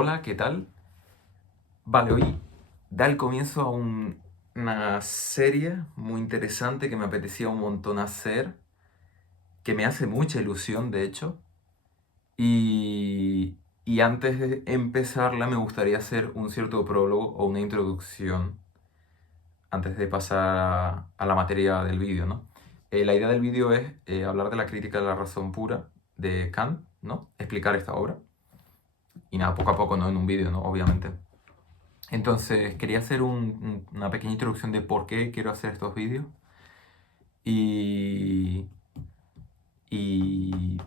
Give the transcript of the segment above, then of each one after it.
Hola, ¿qué tal? Vale, hoy da el comienzo a una serie muy interesante que me apetecía un montón hacer, que me hace mucha ilusión, de hecho. Y antes de empezarla me gustaría hacer un cierto prólogo o una introducción antes de pasar a la materia del vídeo, ¿no? La idea del vídeo es hablar de la crítica de la razón pura de Kant, ¿no? Explicar esta obra. Y nada, poco a poco, ¿no? En un vídeo, ¿no? Obviamente. Entonces, quería hacer una pequeña introducción de por qué quiero hacer estos vídeos. Y, y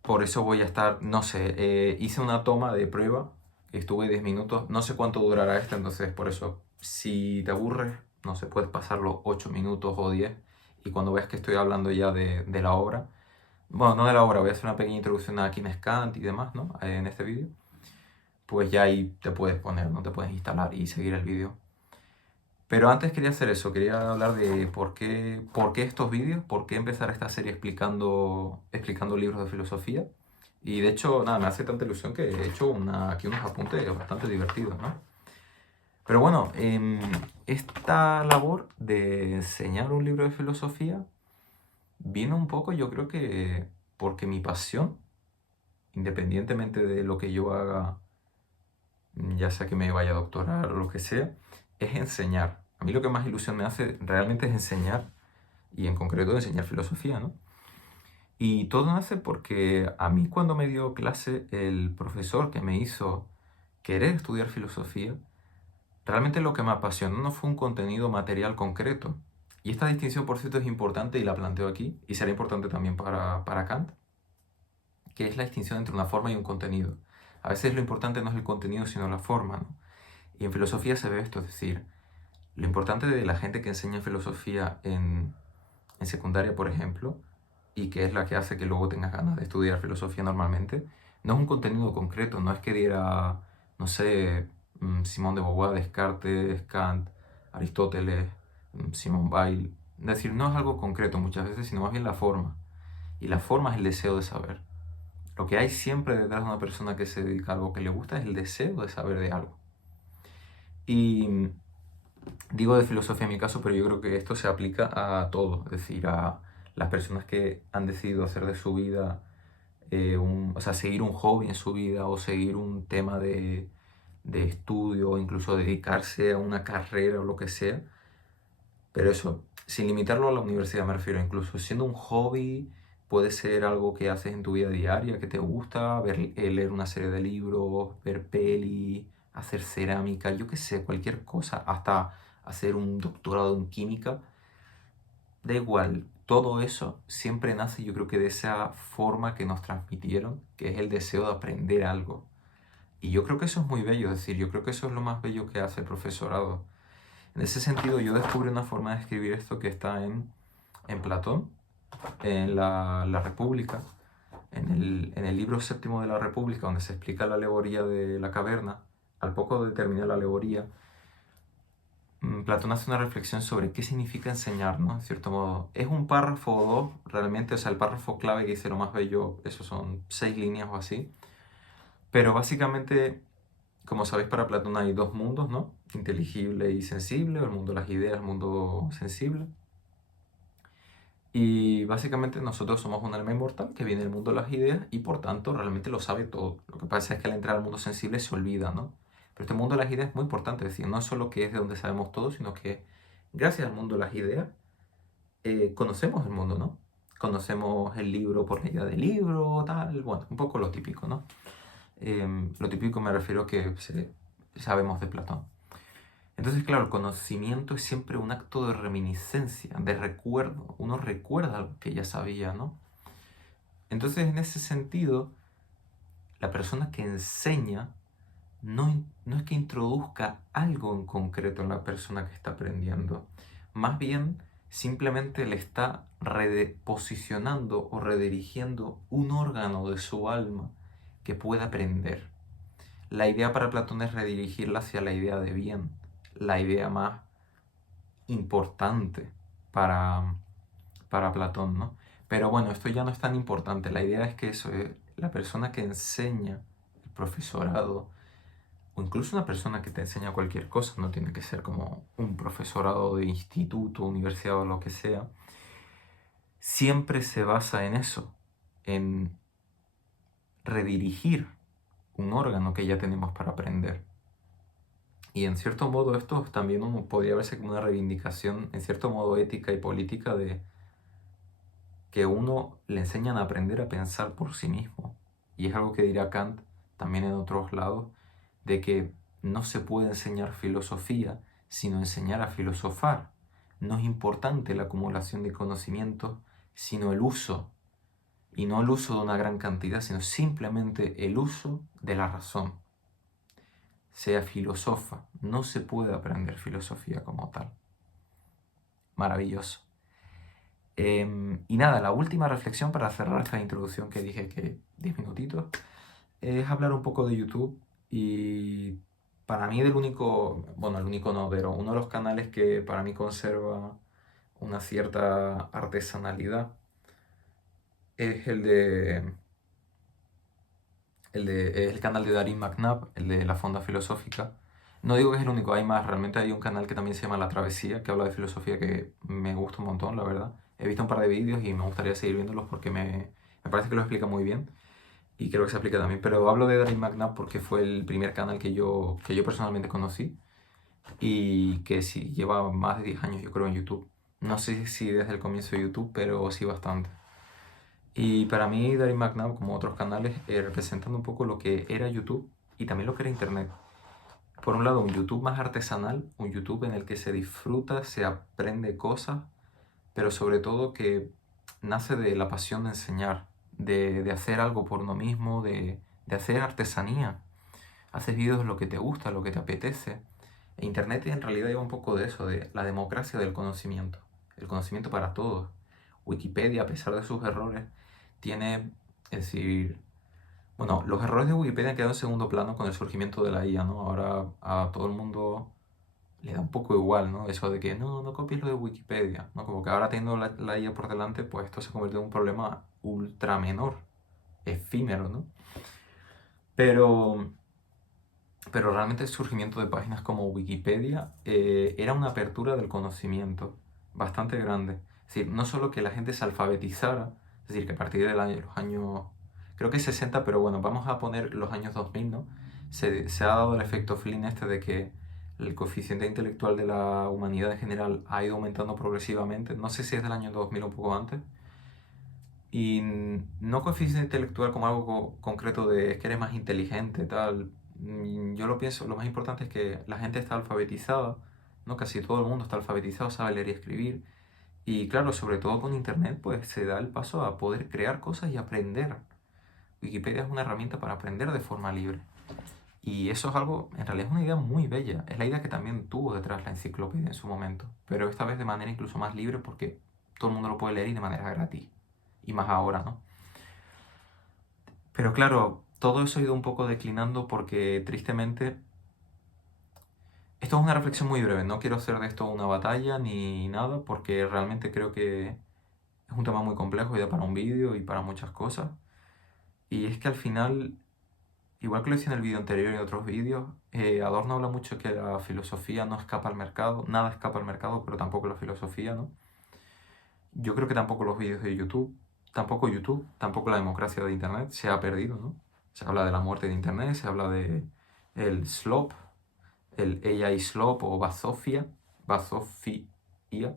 por eso voy a estar, no sé, hice una toma de prueba, estuve 10 minutos, no sé cuánto durará esta, entonces por eso, si te aburres, no sé, puedes pasarlo 8 minutos o 10, y cuando veas que estoy hablando ya de la obra, bueno, no de la obra, voy a hacer una pequeña introducción a quién es Kant y demás, ¿no? En este vídeo, pues ya ahí te puedes poner, ¿no? Te puedes instalar y seguir el vídeo. Pero antes quería hacer eso, quería hablar de por qué estos vídeos, por qué empezar esta serie explicando libros de filosofía. Y de hecho, nada, me hace tanta ilusión que he hecho aquí unos apuntes bastante divertidos, ¿no? Pero bueno, esta labor de enseñar un libro de filosofía viene un poco, yo creo que porque mi pasión, independientemente de lo que yo haga, ya sea que me vaya a doctorar o lo que sea, es enseñar. A mí lo que más ilusión me hace realmente es enseñar, y en concreto enseñar filosofía, ¿no? Y todo nace porque a mí cuando me dio clase el profesor que me hizo querer estudiar filosofía, realmente lo que me apasionó no fue un contenido material concreto. Y esta distinción, por cierto, es importante y la planteo aquí, y será importante también para Kant, que es la distinción entre una forma y un contenido. A veces lo importante no es el contenido, sino la forma, ¿no? Y en filosofía se ve esto, es decir, lo importante de la gente que enseña filosofía en secundaria, por ejemplo, y que es la que hace que luego tengas ganas de estudiar filosofía normalmente, no es un contenido concreto, no es que diera, no sé, Simón de Beauvoir, Descartes, Kant, Aristóteles, Simone Weil. Es decir, no es algo concreto muchas veces, sino más bien la forma. Y la forma es el deseo de saber. Lo que hay siempre detrás de una persona que se dedica a algo que le gusta es el deseo de saber de algo. Y digo de filosofía en mi caso, pero yo creo que esto se aplica a todo, es decir, a las personas que han decidido hacer de su vida, o sea, seguir un hobby en su vida o seguir un tema de estudio o incluso dedicarse a una carrera o lo que sea. Pero eso, sin limitarlo a la universidad me refiero, incluso siendo un hobby, puede ser algo que haces en tu vida diaria, que te gusta, leer una serie de libros, ver peli, hacer cerámica, yo qué sé, cualquier cosa, hasta hacer un doctorado en química, da igual, todo eso siempre nace yo creo que de esa forma que nos transmitieron, que es el deseo de aprender algo. Y yo creo que eso es muy bello, es decir, yo creo que eso es lo más bello que hace el profesorado. En ese sentido, yo descubrí una forma de escribir esto que está en Platón, en la República, en el libro séptimo de la República, donde se explica la alegoría de la caverna. Al poco de terminar la alegoría, Platón hace una reflexión sobre qué significa enseñar, ¿no? En cierto modo. Es un párrafo o dos, realmente, o sea, el párrafo clave que dice lo más bello, eso son 6 líneas o así. Pero básicamente, como sabéis, para Platón hay dos mundos, ¿no? Inteligible y sensible, el mundo de las ideas, el mundo sensible. Y básicamente nosotros somos un alma inmortal que viene del mundo de las ideas y por tanto realmente lo sabe todo. Lo que pasa es que al entrar al mundo sensible se olvida, ¿no? Pero este mundo de las ideas es muy importante, es decir, no solo que es de donde sabemos todo, sino que gracias al mundo de las ideas conocemos el mundo, ¿no? Conocemos el libro por la idea del libro, tal, bueno, un poco lo típico, ¿no? Lo típico me refiero a que sabemos de Platón. Entonces, claro, el conocimiento es siempre un acto de reminiscencia, de recuerdo. Uno recuerda algo que ya sabía, ¿no? Entonces, en ese sentido, la persona que enseña no es que introduzca algo en concreto en la persona que está aprendiendo. Más bien, simplemente le está reposicionando o redirigiendo un órgano de su alma que pueda aprender. La idea para Platón es redirigirla hacia la idea de bien, la idea más importante para, para Platón, ¿no? Pero bueno, esto ya no es tan importante. La idea es que eso, la persona que enseña, profesorado, o incluso una persona que te enseña cualquier cosa, no tiene que ser como un profesorado de instituto, universidad o lo que sea, siempre se basa en eso, en redirigir un órgano que ya tenemos para aprender. Y en cierto modo esto también podría verse como una reivindicación, en cierto modo ética y política, de que uno le enseñan a aprender a pensar por sí mismo. Y es algo que dirá Kant también en otros lados, de que no se puede enseñar filosofía, sino enseñar a filosofar. No es importante la acumulación de conocimientos, sino el uso. Y no el uso de una gran cantidad, sino simplemente el uso de la razón. Sea filosofa, no se puede aprender filosofía como tal. Maravilloso. Y nada, la última reflexión para cerrar esta introducción que dije que 10 minutitos, es hablar un poco de YouTube. Y para mí el único, bueno, el único no, pero uno de los canales que para mí conserva una cierta artesanalidad es es el canal de Darin McNabb, el de la Fonda Filosófica. No digo que es el único, hay más. Realmente hay un canal que también se llama La Travesía, que habla de filosofía, que me gusta un montón, la verdad. He visto un par de vídeos y me gustaría seguir viéndolos porque me parece que lo explica muy bien. Y creo que se aplica también. Pero hablo de Darin McNabb porque fue el primer canal que yo personalmente conocí. Y que sí, lleva más de 10 años, yo creo, en YouTube. No sé si desde el comienzo de YouTube, pero sí bastante. Y para mí, Darin McNabb, como otros canales, representan un poco lo que era YouTube y también lo que era Internet. Por un lado, un YouTube más artesanal, un YouTube en el que se disfruta, se aprende cosas, pero sobre todo que nace de la pasión de enseñar, de hacer algo por uno mismo, de hacer artesanía. Haces vídeos de lo que te gusta, lo que te apetece. E Internet en realidad lleva un poco de eso, de la democracia del conocimiento. El conocimiento para todos. Wikipedia, a pesar de sus errores, tiene, es decir, bueno, los errores de Wikipedia han quedado en segundo plano con el surgimiento de la IA, ¿no? Ahora a todo el mundo le da un poco igual, ¿no? Eso de que no copies lo de Wikipedia, ¿no? Como que ahora teniendo la IA por delante, pues esto se convierte en un problema ultra menor, efímero, ¿no? Pero, pero realmente el surgimiento de páginas como Wikipedia era una apertura del conocimiento bastante grande. Es decir, no solo que la gente se alfabetizara, es decir, que a partir de los años, creo que 60, pero bueno, vamos a poner los años 2000, ¿no? Se ha dado el efecto Flynn este de que el coeficiente intelectual de la humanidad en general ha ido aumentando progresivamente. No sé si es del año 2000 o un poco antes. Y no coeficiente intelectual como algo concreto de que eres más inteligente, tal. Yo lo pienso, lo más importante es que la gente está alfabetizada, ¿no? Casi todo el mundo está alfabetizado, sabe leer y escribir. Y claro, sobre todo con internet, pues se da el paso a poder crear cosas y aprender. Wikipedia es una herramienta para aprender de forma libre. Y eso es algo, en realidad es una idea muy bella. Es la idea que también tuvo detrás la enciclopedia en su momento. Pero esta vez de manera incluso más libre porque todo el mundo lo puede leer y de manera gratis. Y más ahora, ¿no? Pero claro, todo eso ha ido un poco declinando porque tristemente, esto es una reflexión muy breve, no quiero hacer de esto una batalla ni nada porque realmente creo que es un tema muy complejo y da para un vídeo y para muchas cosas. Y es que al final, igual que lo hice en el vídeo anterior y en otros vídeos, Adorno habla mucho que la filosofía no escapa al mercado, nada escapa al mercado, pero tampoco la filosofía, ¿no? Yo creo que tampoco los vídeos de YouTube, tampoco la democracia de Internet se ha perdido, ¿no? Se habla de la muerte de Internet, se habla de el slop, el AI slop o bazofia,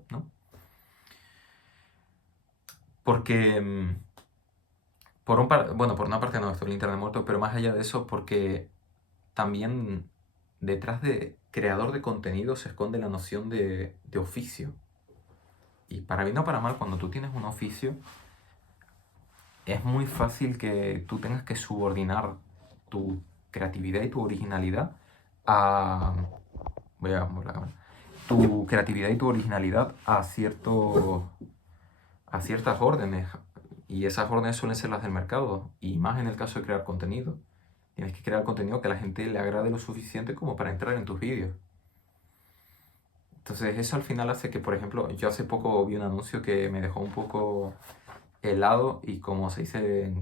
¿no? Porque, bueno, por una parte no, esto el Internet muerto, pero más allá de eso, porque también detrás de creador de contenido se esconde la noción de oficio. Y para bien o para mal, cuando tú tienes un oficio, es muy fácil que tú tengas que subordinar tu creatividad y tu originalidad a... Voy a mover la cámara. Tu creatividad y tu originalidad a ciertas órdenes. Y esas órdenes suelen ser las del mercado. Y más en el caso de crear contenido. Tienes que crear contenido que a la gente le agrade lo suficiente como para entrar en tus vídeos. Entonces eso al final hace que, por ejemplo, yo hace poco vi un anuncio que me dejó un poco helado y como se dice,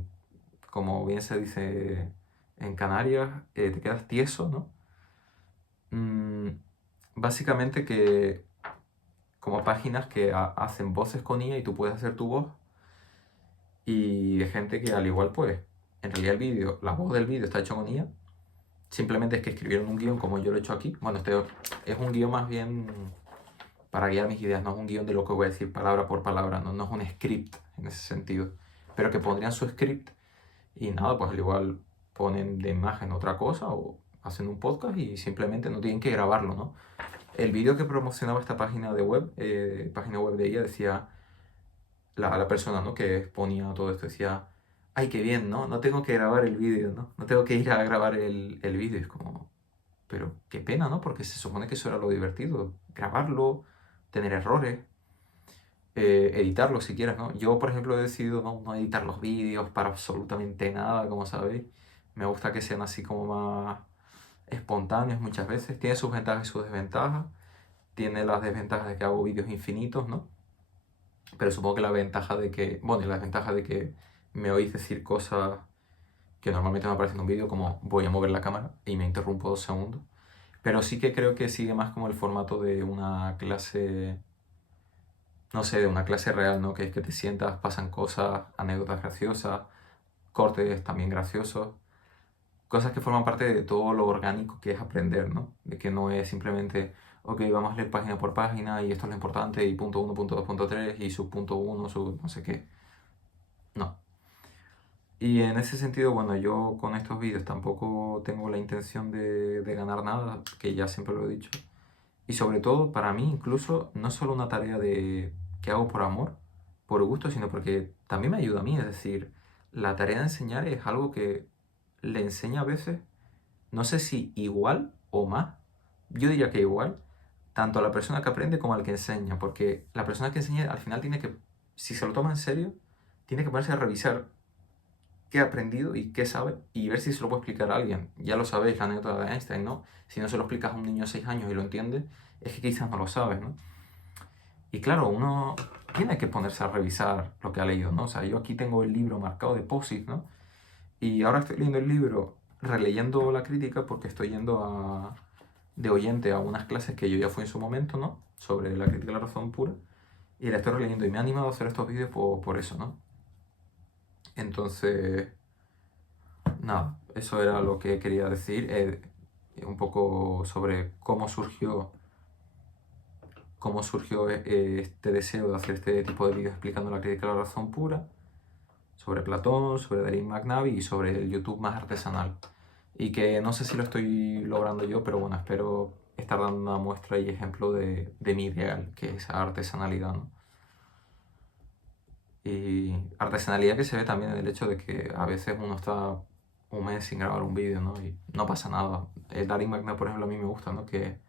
como bien se dice en Canarias, te quedas tieso, ¿no? Básicamente que como páginas que hacen voces con IA y tú puedes hacer tu voz, y de gente que al igual pues, en realidad el vídeo, la voz del vídeo está hecho con IA, simplemente es que escribieron un guión como yo lo he hecho aquí. Bueno, este es un guión más bien para guiar mis ideas, no es un guión de lo que voy a decir palabra por palabra, no es un script en ese sentido, pero que pondrían su script y nada, pues al igual ponen de imagen otra cosa o hacen un podcast y simplemente no tienen que grabarlo, ¿no? El vídeo que promocionaba esta página web de ella, decía la persona, ¿no?, que ponía todo esto, decía, ay, qué bien, ¿no? No tengo que grabar el vídeo, ¿no? No tengo que ir a grabar el vídeo. Es como, pero qué pena, ¿no? Porque se supone que eso era lo divertido, grabarlo, tener errores, editarlo si quieres, ¿no? Yo, por ejemplo, he decidido no editar los vídeos para absolutamente nada, como sabéis. Me gusta que sean así como más espontáneos muchas veces. Tiene sus ventajas y sus desventajas. Tiene las desventajas de que hago vídeos infinitos, ¿no? Pero supongo que la ventaja de que, bueno, y la desventaja de que me oís decir cosas que normalmente me aparecen en un vídeo, como voy a mover la cámara y me interrumpo 2 segundos. Pero sí que creo que sigue más como el formato de una clase, no sé, de una clase real, ¿no? Que es que te sientas, pasan cosas, anécdotas graciosas, cortes también graciosos, cosas que forman parte de todo lo orgánico que es aprender, ¿no? De que no es simplemente, ok, vamos a leer página por página y esto es lo importante y punto 1, punto 2, punto 3 y subpunto 1, sub no sé qué. No. Y en ese sentido, bueno, yo con estos vídeos tampoco tengo la intención de ganar nada, que ya siempre lo he dicho. Y sobre todo, para mí incluso, no es solo una tarea que hago por amor, por gusto, sino porque también me ayuda a mí. Es decir, la tarea de enseñar es algo que le enseña a veces, no sé si igual o más, yo diría que igual, tanto a la persona que aprende como al que enseña, porque la persona que enseña al final tiene que, si se lo toma en serio, tiene que ponerse a revisar qué ha aprendido y qué sabe y ver si se lo puede explicar a alguien. Ya lo sabéis, la anécdota de Einstein, ¿no? Si no se lo explicas a un niño de 6 años y lo entiende, es que quizás no lo sabes, ¿no? Y claro, uno tiene que ponerse a revisar lo que ha leído, ¿no? O sea, yo aquí tengo el libro marcado de POSIT, ¿no? Y ahora estoy leyendo el libro, releyendo la crítica porque estoy yendo de oyente a unas clases que yo ya fui en su momento, ¿no? Sobre la crítica de la razón pura. Y la estoy releyendo y me ha animado a hacer estos vídeos por eso, ¿no? Entonces, nada, eso era lo que quería decir, un poco sobre cómo surgió este deseo de hacer este tipo de vídeos explicando la crítica de la razón pura, sobre Platón, sobre Darín McNabb y sobre el YouTube más artesanal. Y que no sé si lo estoy logrando yo, pero bueno, espero estar dando una muestra y ejemplo de mi ideal, que es esa artesanalidad, ¿no? Y artesanalidad que se ve también en el hecho de que a veces uno está un mes sin grabar un vídeo, ¿no? Y no pasa nada. El Darín McNabb, por ejemplo, a mí me gusta, ¿no? Que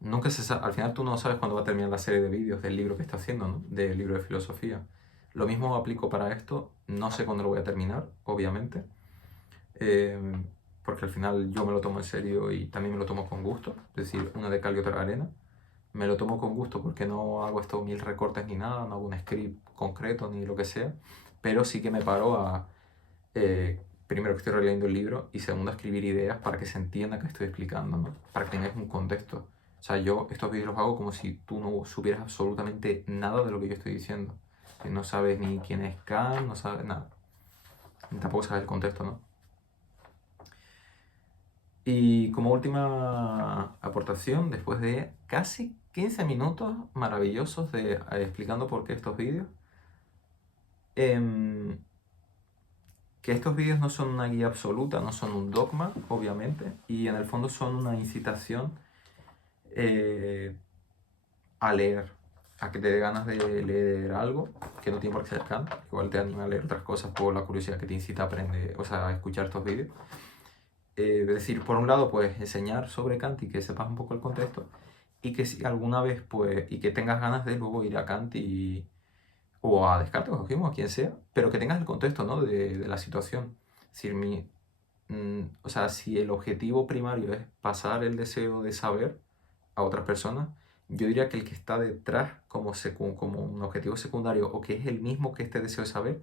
nunca se sabe, al final tú no sabes cuándo va a terminar la serie de vídeos del libro que está haciendo, ¿no? Del libro de filosofía. Lo mismo aplico para esto, no sé cuándo lo voy a terminar, obviamente, eh, porque al final yo me lo tomo en serio y también me lo tomo con gusto, es decir, una de cal y otra de arena. Me lo tomo con gusto porque no hago estos 1000 recortes ni nada, no hago un script concreto ni lo que sea, pero sí que me paro a, primero que estoy releyendo el libro y segundo a escribir ideas para que se entienda que estoy explicando, ¿no? Para que tengáis un contexto. O sea, yo estos vídeos los hago como si tú no supieras absolutamente nada de lo que yo estoy diciendo. Que no sabes ni quién es Kant, no sabes nada. Ni tampoco sabes el contexto, ¿no? Y como última aportación, después de casi 15 minutos maravillosos de explicando por qué estos vídeos, em, que estos vídeos no son una guía absoluta, no son un dogma, obviamente, y en el fondo son una incitación eh, a leer, a que te dé ganas de leer algo, que no tiene por qué ser Kant, igual te anima a leer otras cosas por la curiosidad que te incita a aprender, o sea, a escuchar estos vídeos. Es decir, por un lado, pues enseñar sobre Kant y que sepas un poco el contexto, y que si alguna vez, pues, y que tengas ganas de luego ir a Kant o a Descartes o a Hume o a quien sea, pero que tengas el contexto, ¿no? de la situación. Es decir, o sea, si el objetivo primario es pasar el deseo de saber a otras personas, yo diría que el que está detrás como un objetivo secundario o que es el mismo que este deseo de saber,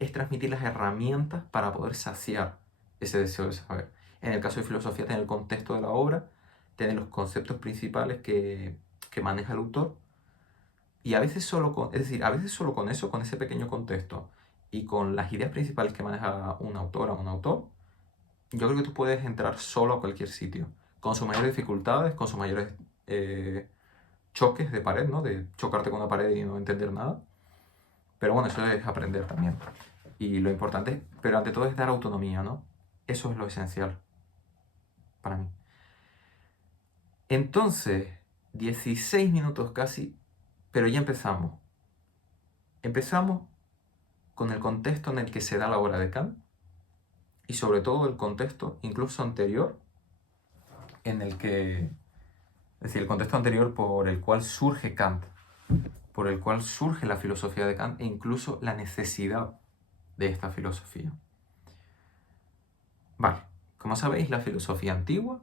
es transmitir las herramientas para poder saciar ese deseo de saber. En el caso de filosofía, tener el contexto de la obra, tener los conceptos principales que maneja el autor, y a veces solo con, es decir, a veces solo con eso, con ese pequeño contexto y con las ideas principales que maneja un autor o un autor, yo creo que tú puedes entrar solo a cualquier sitio, con sus mayores dificultades, con sus mayores choques de pared, ¿no? De chocarte con una pared y no entender nada. Pero bueno, eso es aprender también. Y lo importante, pero ante todo es dar autonomía, ¿no? Eso es lo esencial para mí. Entonces, 16 minutos casi, pero ya empezamos. Empezamos con el contexto en el que se da la obra de Kant y sobre todo el contexto incluso anterior en el que, es decir, el contexto anterior por el cual surge Kant, por el cual surge la filosofía de Kant e incluso la necesidad de esta filosofía. Vale, como sabéis, la filosofía antigua,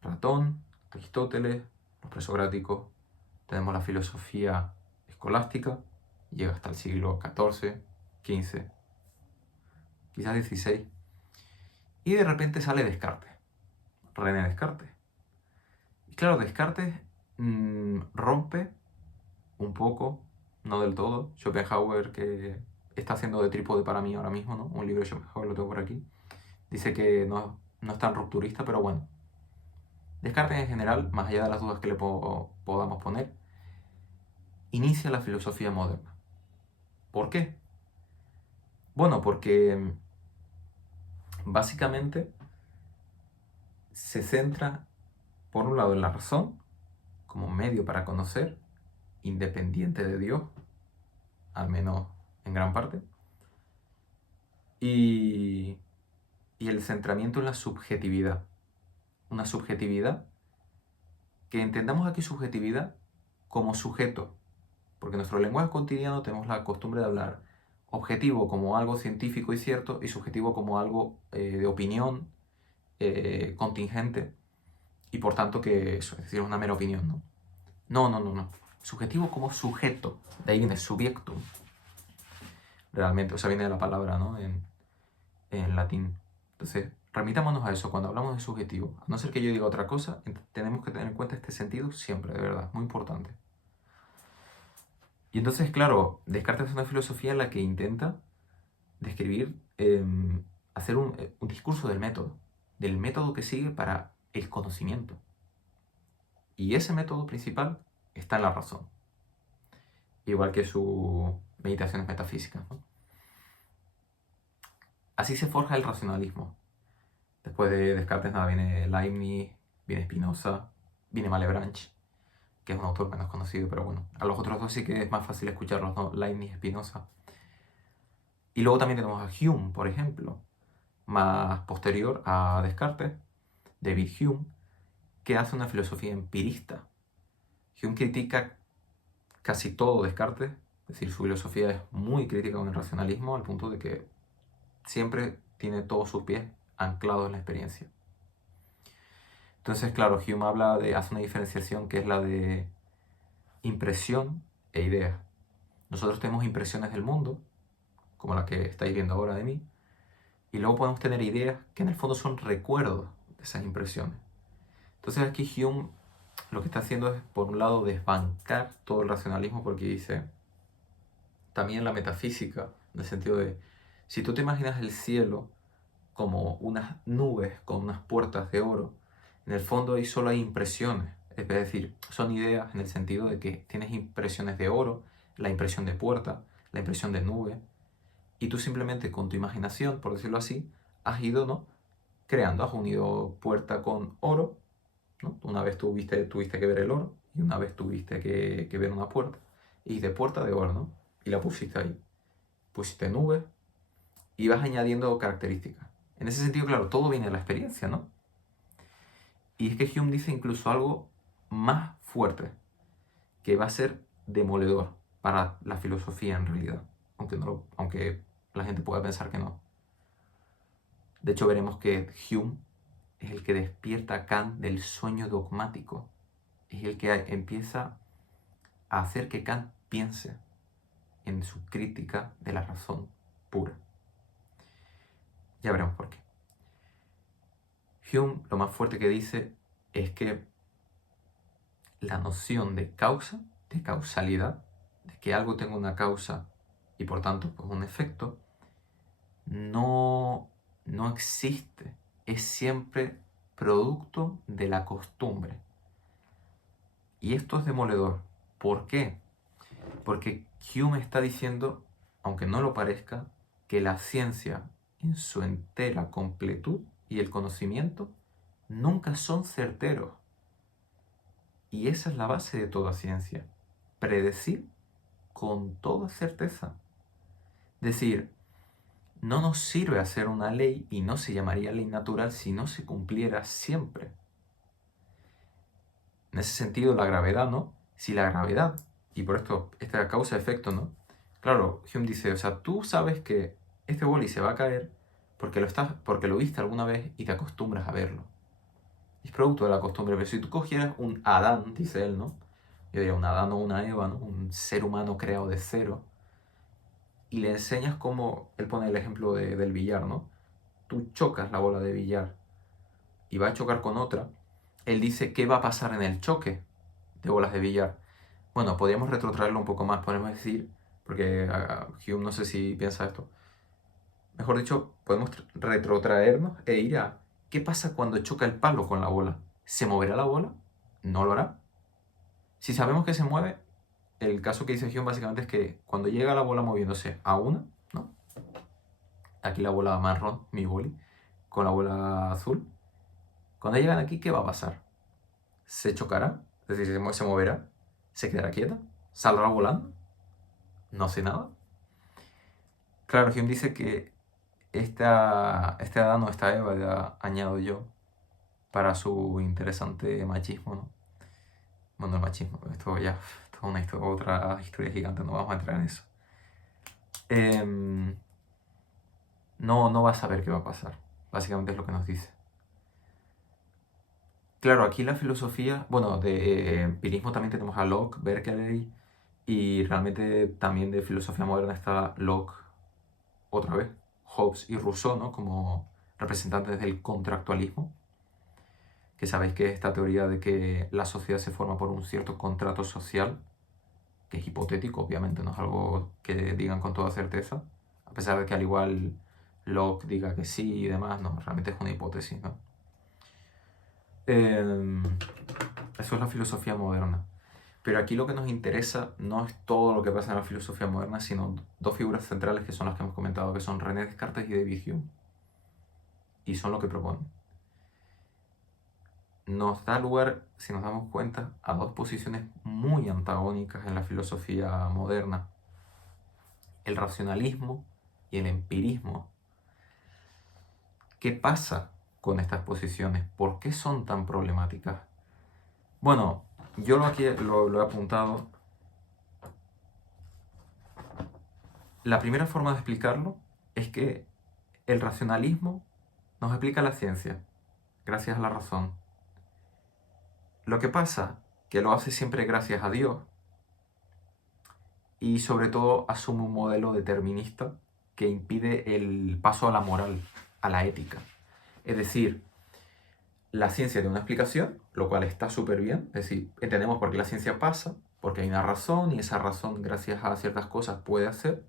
Platón, Aristóteles, los presocráticos, tenemos la filosofía escolástica, llega hasta el siglo XIV, XV, quizás XVI, y de repente sale Descartes, René Descartes. Y claro, Descartes rompe un poco, no del todo, Schopenhauer, que está haciendo de trípode para mí ahora mismo, ¿no? Un libro de Schopenhauer lo tengo por aquí. Dice que no es tan rupturista, pero bueno. Descartes en general, más allá de las dudas que le podamos poner, inicia la filosofía moderna. ¿Por qué? Bueno, porque básicamente se centra, por un lado, en la razón como medio para conocer, independiente de Dios, al menos en gran parte, y, y el centramiento en la subjetividad. Una subjetividad que entendamos aquí subjetividad como sujeto, porque en nuestro lenguaje cotidiano tenemos la costumbre de hablar objetivo como algo científico y cierto y subjetivo como algo de opinión contingente y por tanto que eso, es decir, una mera opinión, ¿no? No. Subjetivo como sujeto, de ahí viene subjectum, realmente, o sea, viene de la palabra, ¿no? En latín. Entonces, remitámonos a eso cuando hablamos de subjetivo. A no ser que yo diga otra cosa, tenemos que tener en cuenta este sentido siempre, de verdad, muy importante. Y entonces, claro, Descartes es una filosofía en la que intenta describir, hacer un discurso del método que sigue para el conocimiento. Y ese método principal está en la razón, igual que sus meditaciones metafísicas, ¿no? Así se forja el racionalismo. Después de Descartes, nada, viene Leibniz, viene Spinoza, viene Malebranche, que es un autor menos conocido, pero bueno, a los otros dos sí que es más fácil escucharlos, ¿no? Leibniz, Spinoza. Y luego también tenemos a Hume, por ejemplo, más posterior a Descartes, David Hume, que hace una filosofía empirista. Hume critica casi todo Descartes, es decir, su filosofía es muy crítica con el racionalismo, al punto de que siempre tiene todos sus pies anclados en la experiencia. Entonces, claro, Hume hace una diferenciación que es la de impresión e idea. Nosotros tenemos impresiones del mundo, como la que estáis viendo ahora de mí, y luego podemos tener ideas que en el fondo son recuerdos de esas impresiones. Entonces aquí Hume lo que está haciendo es, por un lado, desbancar todo el racionalismo, porque dice, también la metafísica, en el sentido de, si tú te imaginas el cielo como unas nubes con unas puertas de oro, en el fondo ahí solo hay impresiones, es decir, son ideas en el sentido de que tienes impresiones de oro, la impresión de puerta, la impresión de nube, y tú simplemente con tu imaginación, por decirlo así, has ido, ¿no?, creando, has unido puerta con oro, ¿no? Una vez tuviste que ver el oro y una vez tuviste que ver una puerta, y de puerta de oro, ¿no? Y la pusiste ahí. Pusiste nube y vas añadiendo características. En ese sentido, claro, todo viene de la experiencia, ¿no? Y es que Hume dice incluso algo más fuerte, que va a ser demoledor para la filosofía en realidad, aunque la gente pueda pensar que no. De hecho, veremos que Hume es el que despierta a Kant del sueño dogmático, es el que empieza a hacer que Kant piense en su crítica de la razón pura. Ya veremos por qué. Hume lo más fuerte que dice es que la noción de causa, de causalidad, de que algo tenga una causa y por tanto pues, un efecto, no existe. Es siempre producto de la costumbre. Y esto es demoledor. ¿Por qué? Porque Hume está diciendo, aunque no lo parezca, que la ciencia en su entera completud y el conocimiento nunca son certeros. Y esa es la base de toda ciencia. Predecir con toda certeza. Decir, no nos sirve hacer una ley y no se llamaría ley natural si no se cumpliera siempre. En ese sentido, la gravedad, ¿no? Si la gravedad, y por esto, esta causa-efecto, ¿no? Claro, Hume dice, o sea, tú sabes que este boli se va a caer porque lo viste alguna vez y te acostumbras a verlo. Es producto de la costumbre, pero si tú cogieras un Adán, dice él, ¿no? Yo diría un Adán o una Eva, ¿no? Un ser humano creado de cero, y le enseñas cómo, él pone el ejemplo del billar, ¿no? Tú chocas la bola de billar y va a chocar con otra, él dice, ¿qué va a pasar en el choque de bolas de billar? Bueno, podríamos retrotraerlo un poco más, podemos decir, porque Hume no sé si piensa esto, mejor dicho, podemos retrotraernos e ir a, ¿qué pasa cuando choca el palo con la bola? ¿Se moverá la bola? ¿No lo hará? Si sabemos que se mueve, el caso que dice Hume básicamente es que cuando llega la bola moviéndose a una, ¿no? Aquí la bola marrón, mi boli, con la bola azul, cuando llegan aquí, ¿qué va a pasar? ¿Se chocará? Es decir, se moverá, se quedará quieta, saldrá volando, no sé nada. Claro, Hume dice que este Adán o esta Eva, ya añado yo, para su interesante machismo, ¿no? Bueno, el machismo, esto ya es otra historia gigante, no vamos a entrar en eso. No va a saber qué va a pasar, básicamente es lo que nos dice. Claro, aquí la filosofía, bueno, de empirismo también tenemos a Locke, Berkeley, y realmente también de filosofía moderna está Locke, otra vez, Hobbes y Rousseau, ¿no? Como representantes del contractualismo, que sabéis que es esta teoría de que la sociedad se forma por un cierto contrato social, que es hipotético, obviamente, no es algo que digan con toda certeza, a pesar de que al igual Locke diga que sí y demás, no, realmente es una hipótesis, ¿no? Eso es la filosofía moderna. Pero aquí lo que nos interesa no es todo lo que pasa en la filosofía moderna, sino dos figuras centrales que son las que hemos comentado, que son René Descartes y David Hume. Y son lo que proponen. Nos da lugar, si nos damos cuenta, a dos posiciones muy antagónicas en la filosofía moderna. El racionalismo y el empirismo. ¿Qué pasa con estas posiciones? ¿Por qué son tan problemáticas? Bueno, yo aquí lo he apuntado. La primera forma de explicarlo es que el racionalismo nos explica la ciencia, gracias a la razón. Lo que pasa que lo hace siempre gracias a Dios y sobre todo asume un modelo determinista que impide el paso a la moral, a la ética. Es decir, la ciencia tiene una explicación, lo cual está súper bien, es decir, entendemos por qué la ciencia pasa, porque hay una razón y esa razón gracias a ciertas cosas puede hacer,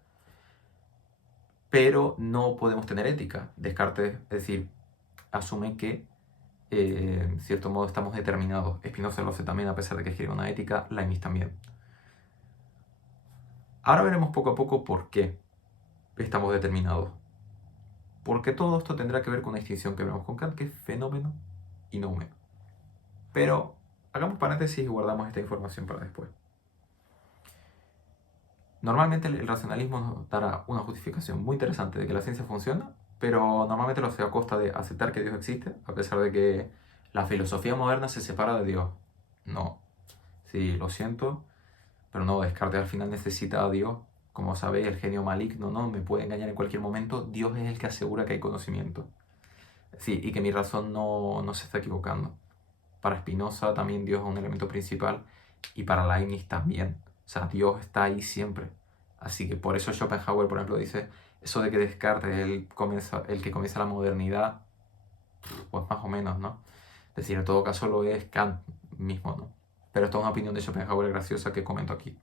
pero no podemos tener ética. Descartes, es decir, asume que en cierto modo estamos determinados. Spinoza lo hace también, a pesar de que escribe una ética, Leibniz también. Ahora veremos poco a poco por qué estamos determinados. Porque todo esto tendrá que ver con una distinción que vemos con Kant, que es fenómeno y noumeno. Pero hagamos paréntesis y guardamos esta información para después. Normalmente el racionalismo nos dará una justificación muy interesante de que la ciencia funciona, pero normalmente lo hace a costa de aceptar que Dios existe, a pesar de que la filosofía moderna se separa de Dios. No. Sí, lo siento, pero no, Descartes al final necesita a Dios. Como sabéis, el genio maligno no me puede engañar en cualquier momento. Dios es el que asegura que hay conocimiento. Sí, y que mi razón no se está equivocando. Para Spinoza también Dios es un elemento principal y para Leibniz también. O sea, Dios está ahí siempre. Así que por eso Schopenhauer, por ejemplo, dice eso de que Descartes es el que comienza la modernidad. pues más o menos, ¿no? Es decir, en todo caso lo es Kant mismo, ¿no? Pero esto es una opinión de Schopenhauer graciosa que comento aquí.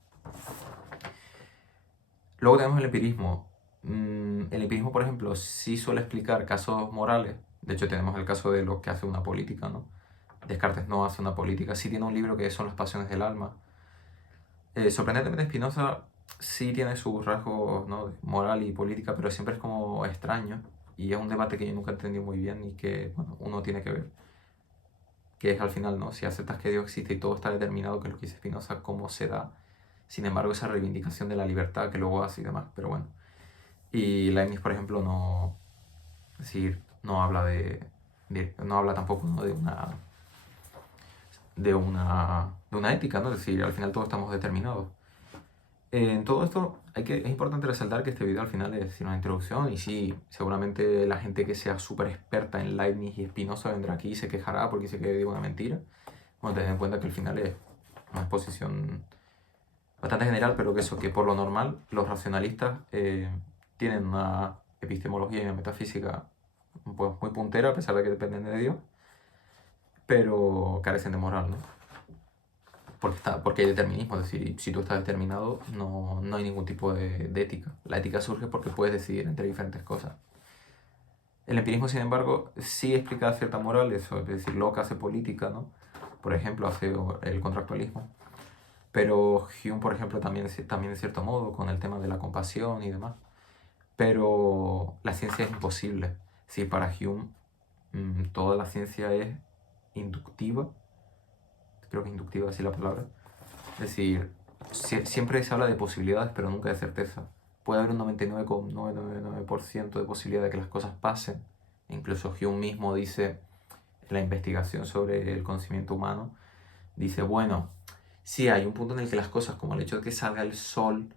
Luego tenemos el empirismo. El empirismo, por ejemplo, sí suele explicar casos morales. De hecho, tenemos el caso de lo que hace una política, ¿no? Descartes no hace una política. Sí tiene un libro que son Las pasiones del alma. Sorprendentemente, Spinoza sí tiene sus rasgos, ¿no?, moral y política, pero siempre es como extraño. Y es un debate que yo nunca entendí muy bien y que, bueno, uno tiene que ver. Que es al final, ¿no? Si aceptas que Dios existe y todo está determinado, que es lo que dice Spinoza, cómo se da, sin embargo, esa reivindicación de la libertad que luego hace y demás. Pero bueno. Y Leibniz, por ejemplo, no, es decir, no habla no habla tampoco, ¿no?, de una ética, ¿no? Es decir, al final todos estamos determinados. En todo esto es importante resaltar que este video al final es decir, una introducción y sí, seguramente la gente que sea súper experta en Leibniz y Spinoza vendrá aquí y se quejará porque dice que digo una mentira. Bueno, tened en cuenta que al final es una exposición bastante general, pero que eso, que por lo normal los racionalistas tienen una epistemología y una metafísica pues, muy puntera, a pesar de que dependen de Dios, pero carecen de moral, ¿no? Porque hay determinismo, es decir, si tú estás determinado, no hay ningún tipo de ética. La ética surge porque puedes decidir entre diferentes cosas. El empirismo, sin embargo, sí explica cierta moral, eso, es decir, Locke hace política, ¿no? Por ejemplo, hace el contractualismo. Pero Hume, por ejemplo, también de cierto modo, con el tema de la compasión y demás. Pero la ciencia es imposible. Si para Hume toda la ciencia es inductiva, creo que es inductiva así la palabra, es decir, siempre se habla de posibilidades, pero nunca de certeza. Puede haber un 99,999% de posibilidad de que las cosas pasen. Incluso Hume mismo dice, en la investigación sobre el conocimiento humano, dice, bueno, sí hay un punto en el que las cosas, como el hecho de que salga el sol,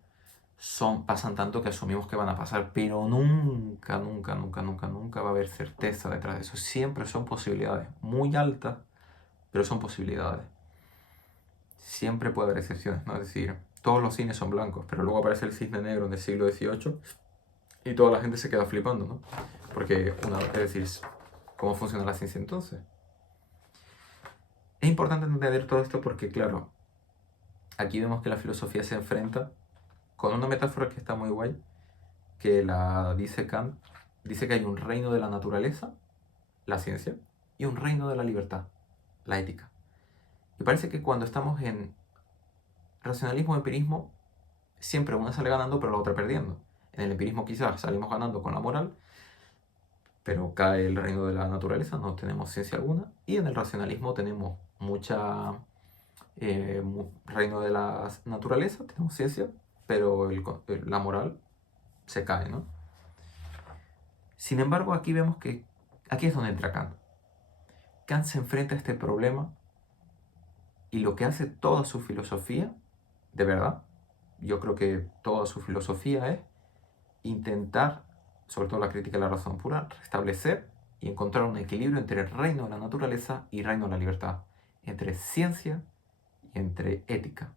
pasan tanto que asumimos que van a pasar, pero nunca, nunca, nunca, nunca, nunca va a haber certeza detrás de eso. Siempre son posibilidades muy altas, pero son posibilidades. Siempre puede haber excepciones, ¿no? Es decir, todos los cines son blancos, pero luego aparece el cisne negro en el siglo XVIII y toda la gente se queda flipando, ¿no? Porque, es decir, ¿cómo funciona la ciencia entonces? Es importante entender todo esto porque, claro, aquí vemos que la filosofía se enfrenta con una metáfora que está muy guay, que la dice Kant. Dice que hay un reino de la naturaleza, la ciencia, y un reino de la libertad, la ética. Y parece que cuando estamos en racionalismo o empirismo, siempre una sale ganando pero la otra perdiendo. En el empirismo quizás salimos ganando con la moral, pero cae el reino de la naturaleza, no tenemos ciencia alguna. Y en el racionalismo tenemos mucha reino de la naturaleza, tenemos ciencia, pero la moral se cae, ¿no? Sin embargo, aquí vemos que aquí es donde entra Kant. Kant se enfrenta a este problema y lo que hace toda su filosofía, de verdad, yo creo que toda su filosofía es intentar, sobre todo la crítica de la razón pura, restablecer y encontrar un equilibrio entre el reino de la naturaleza y el reino de la libertad, entre ciencia y entre ética,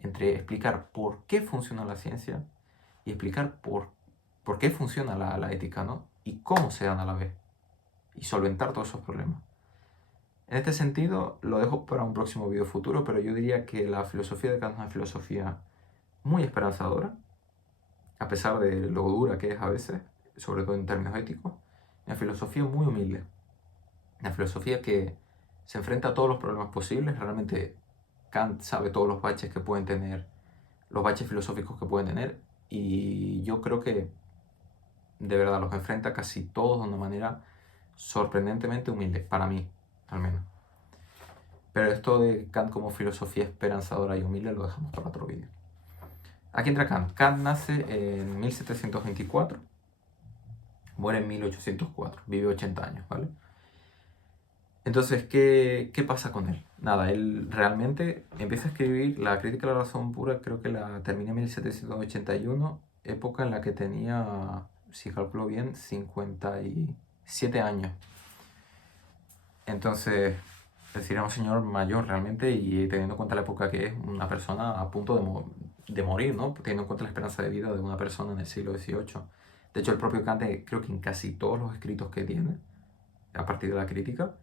entre explicar por qué funciona la ciencia y explicar por qué funciona la ética, ¿no? Y cómo se dan a la vez, y solventar todos esos problemas. En este sentido, lo dejo para un próximo video futuro, pero yo diría que la filosofía de Kant es una filosofía muy esperanzadora, a pesar de lo dura que es a veces, sobre todo en términos éticos, una filosofía muy humilde, una filosofía que se enfrenta a todos los problemas posibles. Realmente Kant sabe todos los baches que pueden tener, los baches filosóficos que pueden tener, y yo creo que de verdad los enfrenta casi todos de una manera sorprendentemente humilde, para mí, al menos. Pero esto de Kant como filosofía esperanzadora y humilde lo dejamos para otro vídeo. Aquí entra Kant. Kant nace en 1724, muere en 1804, vive 80 años, ¿vale? Entonces, ¿qué pasa con él? Nada, él realmente empieza a escribir la crítica de la razón pura, creo que la termina en 1781, época en la que tenía, si calculo bien, 57 años. Entonces, es decir, era un señor mayor realmente y teniendo en cuenta la época que es una persona a punto de morir, ¿no? Teniendo en cuenta la esperanza de vida de una persona en el siglo XVIII. De hecho, el propio Kant, creo que en casi todos los escritos que tiene, a partir de la crítica,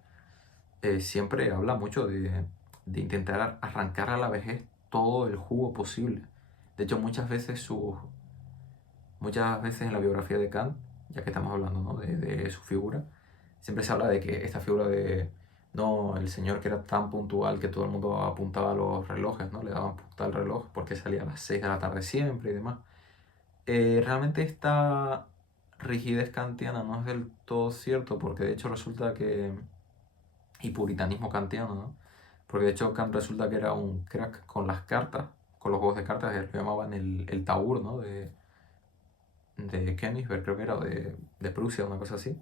siempre habla mucho de intentar arrancar a la vejez todo el jugo posible. De hecho, muchas veces en la biografía de Kant, ya que estamos hablando, ¿no?, de su figura, siempre se habla de que esta figura de, no, el señor que era tan puntual que todo el mundo apuntaba a los relojes, ¿no? Le daban punta al reloj porque salía a las 6 de la tarde siempre y demás. Realmente esta rigidez kantiana no es del todo cierto, porque de hecho resulta que, y puritanismo kantiano, ¿no? Porque de hecho Kant resulta que era un crack con las cartas, con los juegos de cartas, lo llamaban el Taur, ¿no? De Königsberg, creo que era, o de Prusia, una cosa así.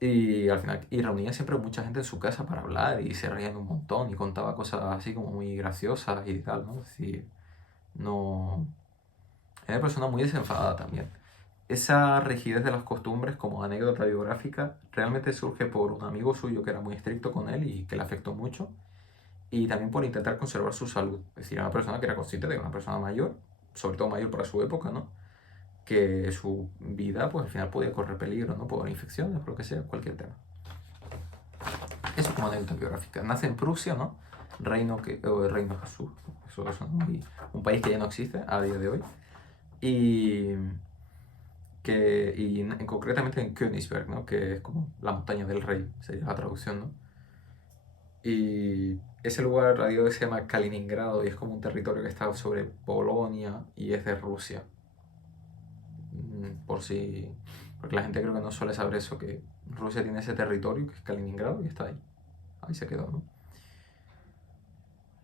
Y al final, y reunía siempre mucha gente en su casa para hablar y se reían un montón y contaba cosas así como muy graciosas y tal, ¿no? Es decir, no... Era una persona muy desenfadada también. Esa rigidez de las costumbres como anécdota biográfica realmente surge por un amigo suyo que era muy estricto con él y que le afectó mucho, y también por intentar conservar su salud. Es decir, era una persona que era consciente de que una persona mayor, sobre todo mayor para su época, ¿no?, que su vida pues al final podía correr peligro, ¿no?, por infecciones, por lo que sea, cualquier tema. Eso como anécdota biográfica. Nace en Prusia, ¿no? Reino Jesús. Eso es un país que ya no existe a día de hoy. Y concretamente en Königsberg, ¿no?, que es como la montaña del rey, sería la traducción, ¿no? Y ese lugar a día de hoy se llama Kaliningrado y es como un territorio que está sobre Polonia y es de Rusia. Por si... Porque la gente creo que no suele saber eso, que Rusia tiene ese territorio que es Kaliningrado y está ahí. Ahí se quedó, ¿no?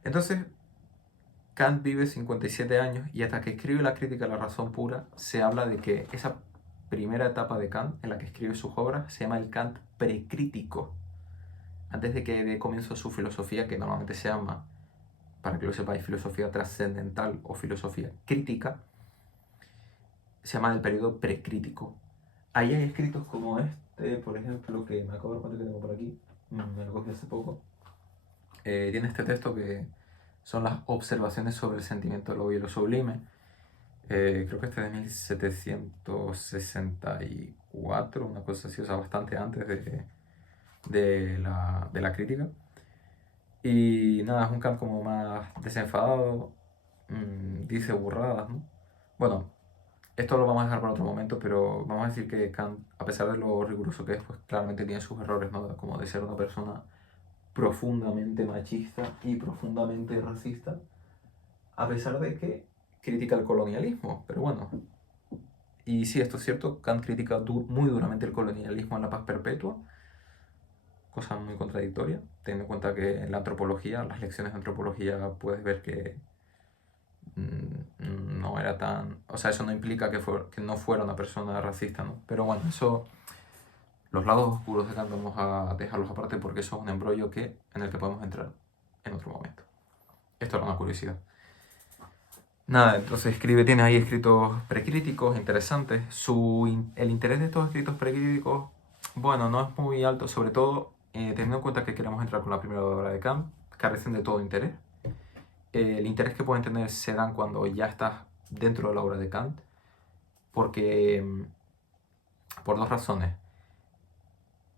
Entonces, Kant vive 57 años y hasta que escribe la crítica a la razón pura, se habla de que esa primera etapa de Kant en la que escribe sus obras se llama el Kant precrítico. Antes de que dé comienzo a su filosofía, que normalmente se llama, para que lo sepáis, filosofía trascendental o filosofía crítica, se llama el periodo precrítico. Ahí hay escritos como este, por ejemplo, que me acabo de dar cuenta que tengo por aquí, me lo cogí hace poco. Tiene este texto que son las observaciones sobre el sentimiento del obvio y lo sublime. Creo que este es de 1764, una cosa así, o sea, bastante antes de la crítica. Y nada, es un Kant como más desenfadado, dice burradas, ¿no? Bueno, esto lo vamos a dejar para otro momento, pero vamos a decir que Kant, a pesar de lo riguroso que es, pues claramente tiene sus errores, ¿no? Como de ser una persona profundamente machista y profundamente racista, a pesar de que critica el colonialismo, pero bueno. Y sí, esto es cierto, Kant critica muy duramente el colonialismo en La Paz Perpetua, cosa muy contradictoria, teniendo en cuenta que en la antropología, las lecciones de antropología, puedes ver que no era tan... O sea, eso no implica que no fuera una persona racista, ¿no? Pero bueno, eso... Los lados oscuros de Kant vamos a dejarlos aparte porque eso es un embrollo en el que podemos entrar en otro momento. Esto era una curiosidad. Nada, entonces tiene ahí escritos precríticos interesantes. El interés de estos escritos precríticos, bueno, no es muy alto, sobre todo teniendo en cuenta que queremos entrar con la primera obra de Kant, carecen de todo interés. El interés que pueden tener se dan cuando ya estás dentro de la obra de Kant, porque por dos razones.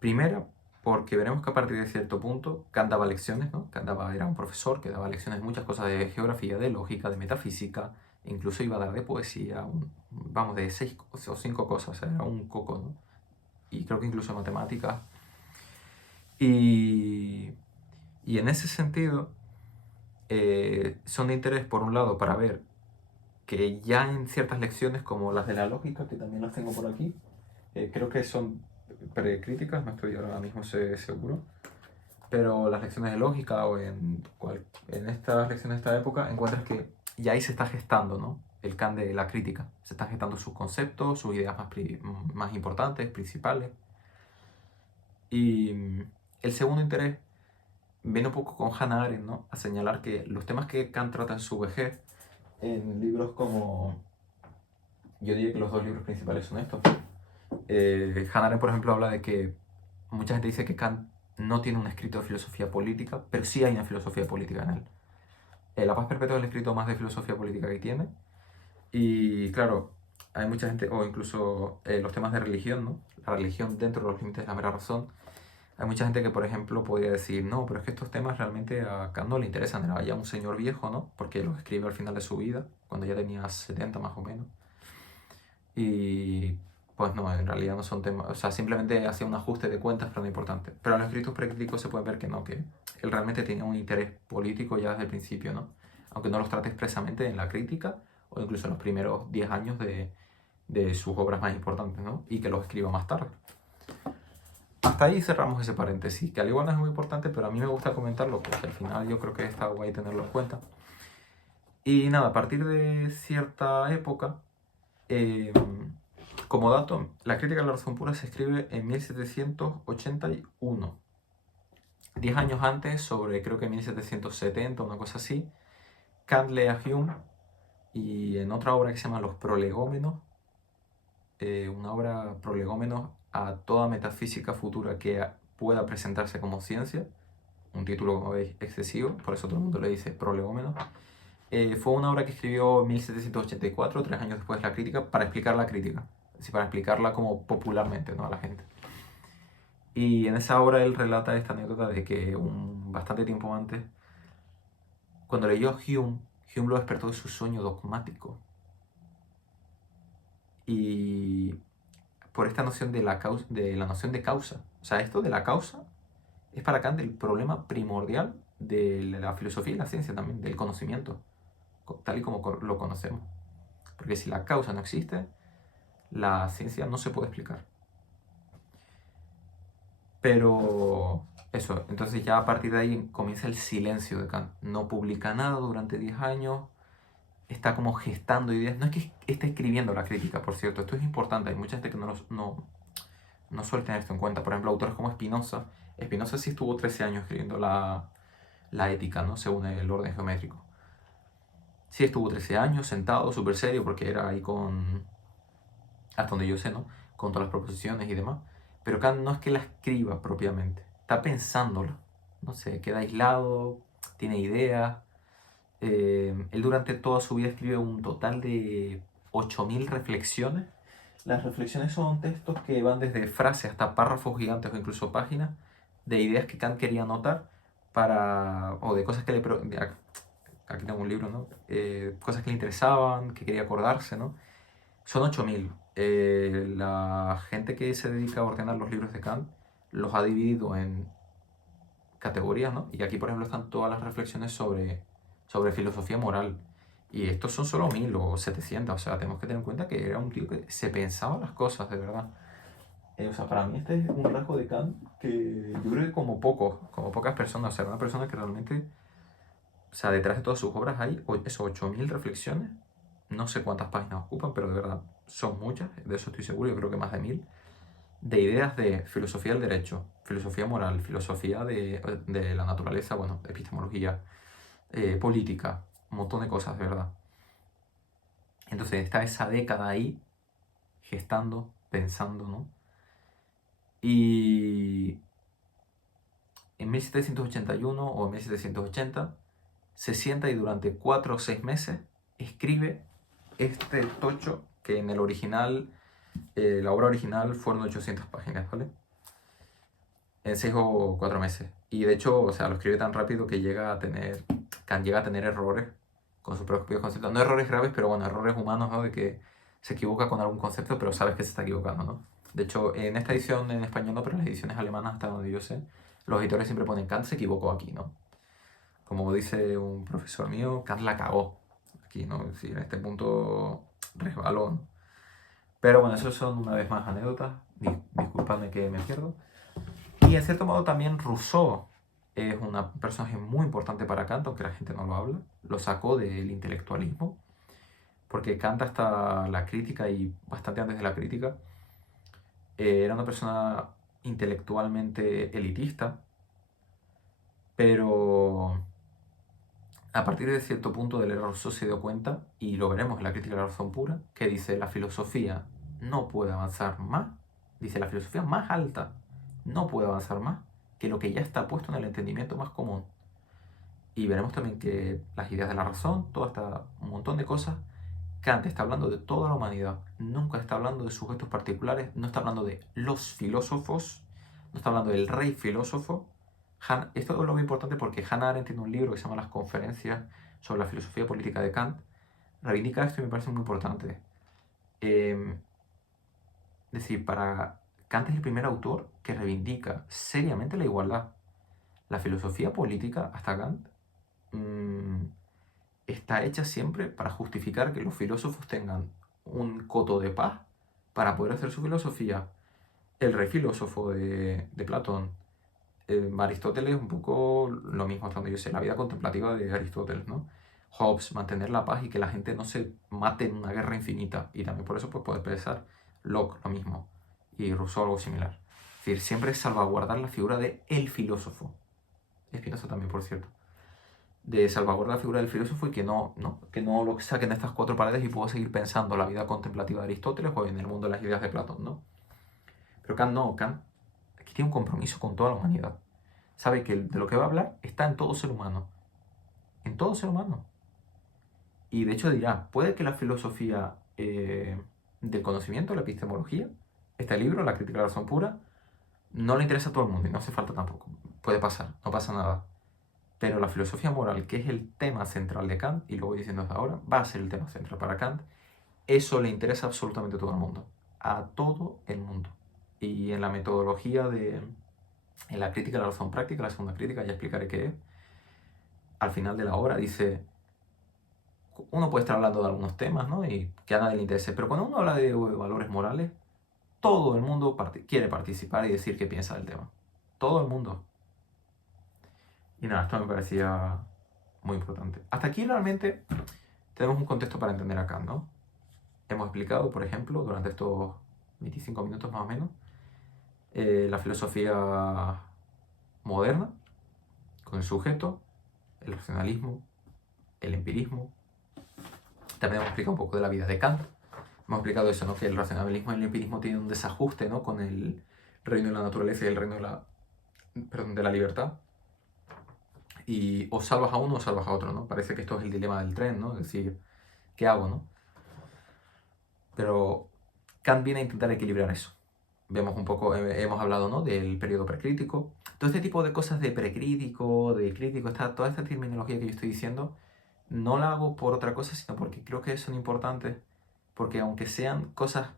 Primera, porque veremos que a partir de cierto punto Kant daba lecciones, ¿no? Era un profesor que daba lecciones de muchas cosas de geografía, de lógica, de metafísica, e incluso iba a dar de poesía, vamos, de 6 o 5 cosas, era un coco, ¿no? Y creo que incluso matemáticas. Y en ese sentido, son de interés, por un lado, para ver que ya en ciertas lecciones, como las de la lógica, que también las tengo por aquí, creo que son precríticas, no estoy ahora mismo seguro, pero las lecciones de lógica o en estas lecciones de esta época encuentras que ya ahí se está gestando, ¿no?, el Kant de la crítica. Se están gestando sus conceptos, sus ideas más importantes, principales. Y el segundo interés viene un poco con Hannah Arendt, ¿no?, a señalar que los temas que Kant trata en su vejez, en libros como... Yo diría que los dos libros principales son estos. Hannah Arendt, por ejemplo, habla de que mucha gente dice que Kant no tiene un escrito de filosofía política, pero sí hay una filosofía política en él. La Paz Perpetua es el escrito más de filosofía política que tiene. Y claro, hay mucha gente, o incluso los temas de religión, ¿no? La religión dentro de los límites de la mera razón. Hay mucha gente que, por ejemplo, podría decir, no, pero es que estos temas realmente a Kant no le interesan, era ya un señor viejo, ¿no? Porque los escribe al final de su vida, cuando ya tenía 70 más o menos. Y pues no, en realidad no son temas, o sea, simplemente hacía un ajuste de cuentas, pero no importante. Pero en los escritos precríticos se puede ver que no, que él realmente tenía un interés político ya desde el principio, ¿no? Aunque no los trate expresamente en la crítica o incluso en los primeros 10 años de sus obras más importantes, ¿no? Y que los escriba más tarde. Hasta ahí cerramos ese paréntesis, que al igual no es muy importante, pero a mí me gusta comentarlo porque al final yo creo que está guay tenerlo en cuenta. Y nada, a partir de cierta época, eh, como dato, la crítica de la razón pura se escribe en 1781. 10 años antes, sobre creo que 1770, una cosa así, Kant lee a Hume y en otra obra que se llama Los Prolegómenos, una obra prolegómenos a toda metafísica futura que pueda presentarse como ciencia, un título, como veis, excesivo, por eso todo el mundo le dice prolegómenos. Fue una obra que escribió en 1784, 3 años después de la crítica, para explicar la crítica, es decir, para explicarla como popularmente, ¿no? A la gente. Y en esa obra él relata esta anécdota de que bastante tiempo antes, cuando leyó a Hume, Hume lo despertó de su sueño dogmático. Y por esta noción de la noción de causa. O sea, esto de la causa es para Kant el problema primordial de la filosofía y la ciencia también, del conocimiento, tal y como lo conocemos. Porque si la causa no existe, la ciencia no se puede explicar. Pero eso, entonces ya a partir de ahí comienza el silencio de Kant. No publica nada durante 10 años, está como gestando ideas. No es que esté escribiendo la crítica, por cierto, esto es importante. Hay mucha gente que no suele tener esto en cuenta. Por ejemplo, autores como Spinoza. Spinoza sí estuvo 13 años escribiendo la ética, ¿no? Según el orden geométrico. Sí estuvo 13 años sentado, súper serio, porque era ahí hasta donde yo sé, ¿no? Con todas las proposiciones y demás. Pero Kant no es que la escriba propiamente, está pensándola. No sé, queda aislado, tiene ideas. Él durante toda su vida escribe un total de 8.000 reflexiones. Las reflexiones son textos que van desde frases hasta párrafos gigantes o incluso páginas de ideas que Kant quería anotar o de cosas que aquí tengo un libro, ¿no? Cosas que le interesaban, que quería acordarse, ¿no? Son 8.000. La gente que se dedica a ordenar los libros de Kant los ha dividido en categorías, ¿no? Y aquí, por ejemplo, están todas las reflexiones sobre filosofía moral. Y estos son solo 1.000 o 700. O sea, tenemos que tener en cuenta que era un tío que se pensaba las cosas, de verdad. O sea, para mí este es un rasgo de Kant que yo creo que como pocas personas. O sea, una persona que realmente, o sea, detrás de todas sus obras hay esos 8.000 reflexiones. No sé cuántas páginas ocupan, pero de verdad son muchas. De eso estoy seguro, yo creo que más de 1.000. De ideas de filosofía del derecho, filosofía moral, filosofía de la naturaleza, bueno, epistemología, política, un montón de cosas, de verdad. Entonces está esa década ahí, gestando, pensando, ¿no? Y en 1781 o en 1780 se sienta y durante 4 o 6 meses escribe este tocho que en el original, la obra original fueron 800 páginas, ¿vale? En 6 o 4 meses. Y de hecho, o sea, lo escribe tan rápido que Kant llega a tener errores con sus propios conceptos. No errores graves, pero bueno, errores humanos, ¿no? De que se equivoca con algún concepto, pero sabes que se está equivocando, ¿no? De hecho, en esta edición en español no, pero en las ediciones alemanas, hasta donde yo sé, los editores siempre ponen Kant se equivocó aquí, ¿no? Como dice un profesor mío, Kant la cagó aquí, ¿no? Sí, en este punto resbaló, ¿no? Pero bueno, eso son una vez más anécdotas. Disculpadme que me pierdo. Y en cierto modo también Rousseau es un personaje muy importante para Kant, aunque la gente no lo habla. Lo sacó del intelectualismo, porque Kant hasta la crítica y bastante antes de la crítica era una persona intelectualmente elitista, pero a partir de cierto punto del error Rousseau se dio cuenta, y lo veremos en la crítica de la razón pura, que dice la filosofía no puede avanzar más, dice la filosofía más alta no puede avanzar más que lo que ya está puesto en el entendimiento más común. Y veremos también que las ideas de la razón, un montón de cosas, Kant está hablando de toda la humanidad, nunca está hablando de sujetos particulares, no está hablando de los filósofos, no está hablando del rey filósofo. Esto es lo muy importante porque Hannah Arendt tiene un libro que se llama Las conferencias sobre la filosofía política de Kant. Reivindica esto y me parece muy importante. Es decir, para Kant es el primer autor que reivindica seriamente la igualdad. La filosofía política, hasta Kant, está hecha siempre para justificar que los filósofos tengan un coto de paz para poder hacer su filosofía. El rey filósofo de Platón, Aristóteles, un poco lo mismo, hasta donde yo sé, la vida contemplativa de Aristóteles, ¿no? Hobbes, mantener la paz y que la gente no se mate en una guerra infinita. Y también por eso pues, puede pensar Locke, lo mismo, y Rousseau, algo similar. Es decir, siempre es salvaguardar la figura de el filósofo. Spinoza también, por cierto. De salvaguardar la figura del filósofo y que no lo saquen de estas cuatro paredes y pueda seguir pensando la vida contemplativa de Aristóteles o en el mundo de las ideas de Platón, ¿no? Pero Kant no, Kant aquí tiene un compromiso con toda la humanidad. Sabe que de lo que va a hablar está en todo ser humano. En todo ser humano. Y de hecho dirá, puede que la filosofía del conocimiento, la epistemología, este libro, La crítica de la razón pura, no le interesa a todo el mundo y no hace falta tampoco. Puede pasar, no pasa nada. Pero la filosofía moral, que es el tema central de Kant, y lo voy diciendo hasta ahora, va a ser el tema central para Kant, eso le interesa absolutamente a todo el mundo. A todo el mundo. Y en la metodología en la crítica de la razón práctica, la segunda crítica, ya explicaré qué es, al final de la obra dice, uno puede estar hablando de algunos temas, ¿no? Y que a nadie le interese, pero cuando uno habla de valores morales, todo el mundo quiere participar y decir qué piensa del tema. Todo el mundo. Y nada, esto me parecía muy importante. Hasta aquí realmente tenemos un contexto para entender a Kant, ¿no? Hemos explicado, por ejemplo, durante estos 25 minutos más o menos, la filosofía moderna, con el sujeto, el racionalismo, el empirismo. También hemos explicado un poco de la vida de Kant. Hemos explicado eso, ¿no? Que el racionalismo y el empirismo tienen un desajuste, ¿no? Con el reino de la naturaleza y el reino de la libertad. Y o salvas a uno o salvas a otro, ¿no? Parece que esto es el dilema del tren, ¿no? Es decir, ¿qué hago, no? Pero Kant viene a intentar equilibrar eso. Vemos un poco, hemos hablado, ¿no? Del periodo precrítico. Todo este tipo de cosas de precrítico, de crítico, toda esta terminología que yo estoy diciendo, no la hago por otra cosa, sino porque creo que son importantes. Porque aunque sean cosas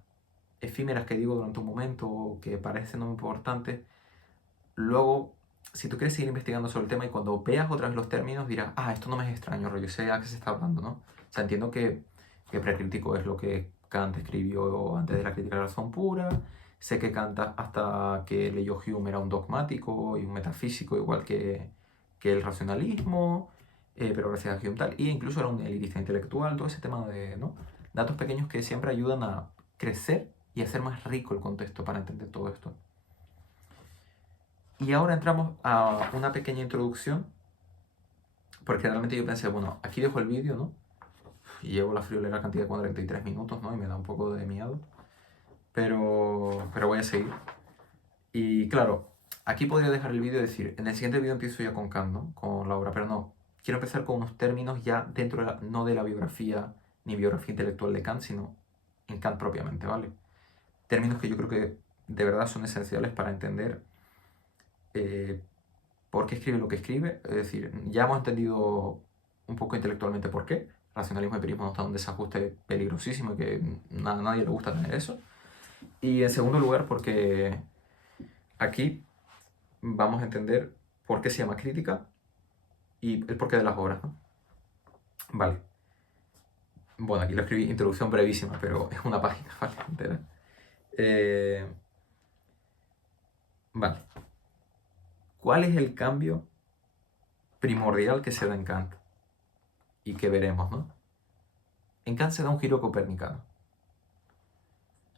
efímeras que digo durante un momento o que parecen no importantes, luego, si tú quieres seguir investigando sobre el tema y cuando veas otra vez los términos dirás, esto no me es extraño, rollo, sé a qué se está hablando, ¿no? O sea, entiendo que precrítico es lo que Kant escribió antes de la crítica de la razón pura, sé que Kant hasta que leyó Hume era un dogmático y un metafísico igual que el racionalismo, pero gracias a Hume tal, y incluso era un elitista intelectual, todo ese tema de, ¿no? Datos pequeños que siempre ayudan a crecer y a hacer más rico el contexto para entender todo esto. Y ahora entramos a una pequeña introducción, porque realmente yo pensé, bueno, aquí dejo el vídeo, ¿no? Y llevo la friolera cantidad de 43 minutos, ¿no? Y me da un poco de miedo, pero voy a seguir. Y claro, aquí podría dejar el vídeo y decir, en el siguiente vídeo empiezo ya con Kant, ¿no? Con la obra, pero no. Quiero empezar con unos términos ya dentro de no de la biografía ni biografía intelectual de Kant, sino en Kant propiamente, ¿vale? Términos que yo creo que de verdad son esenciales para entender por qué escribe lo que escribe. Es decir, ya hemos entendido un poco intelectualmente por qué. Racionalismo y empirismo no está en un desajuste peligrosísimo y que a nadie le gusta tener eso. Y en segundo lugar, porque aquí vamos a entender por qué se llama crítica y el porqué de las obras, ¿no? Vale. Bueno, aquí lo escribí, introducción brevísima, pero es una página, ¿vale? Entera. Vale. ¿Cuál es el cambio primordial que se da en Kant? Y que veremos, ¿no? En Kant se da un giro copernicano.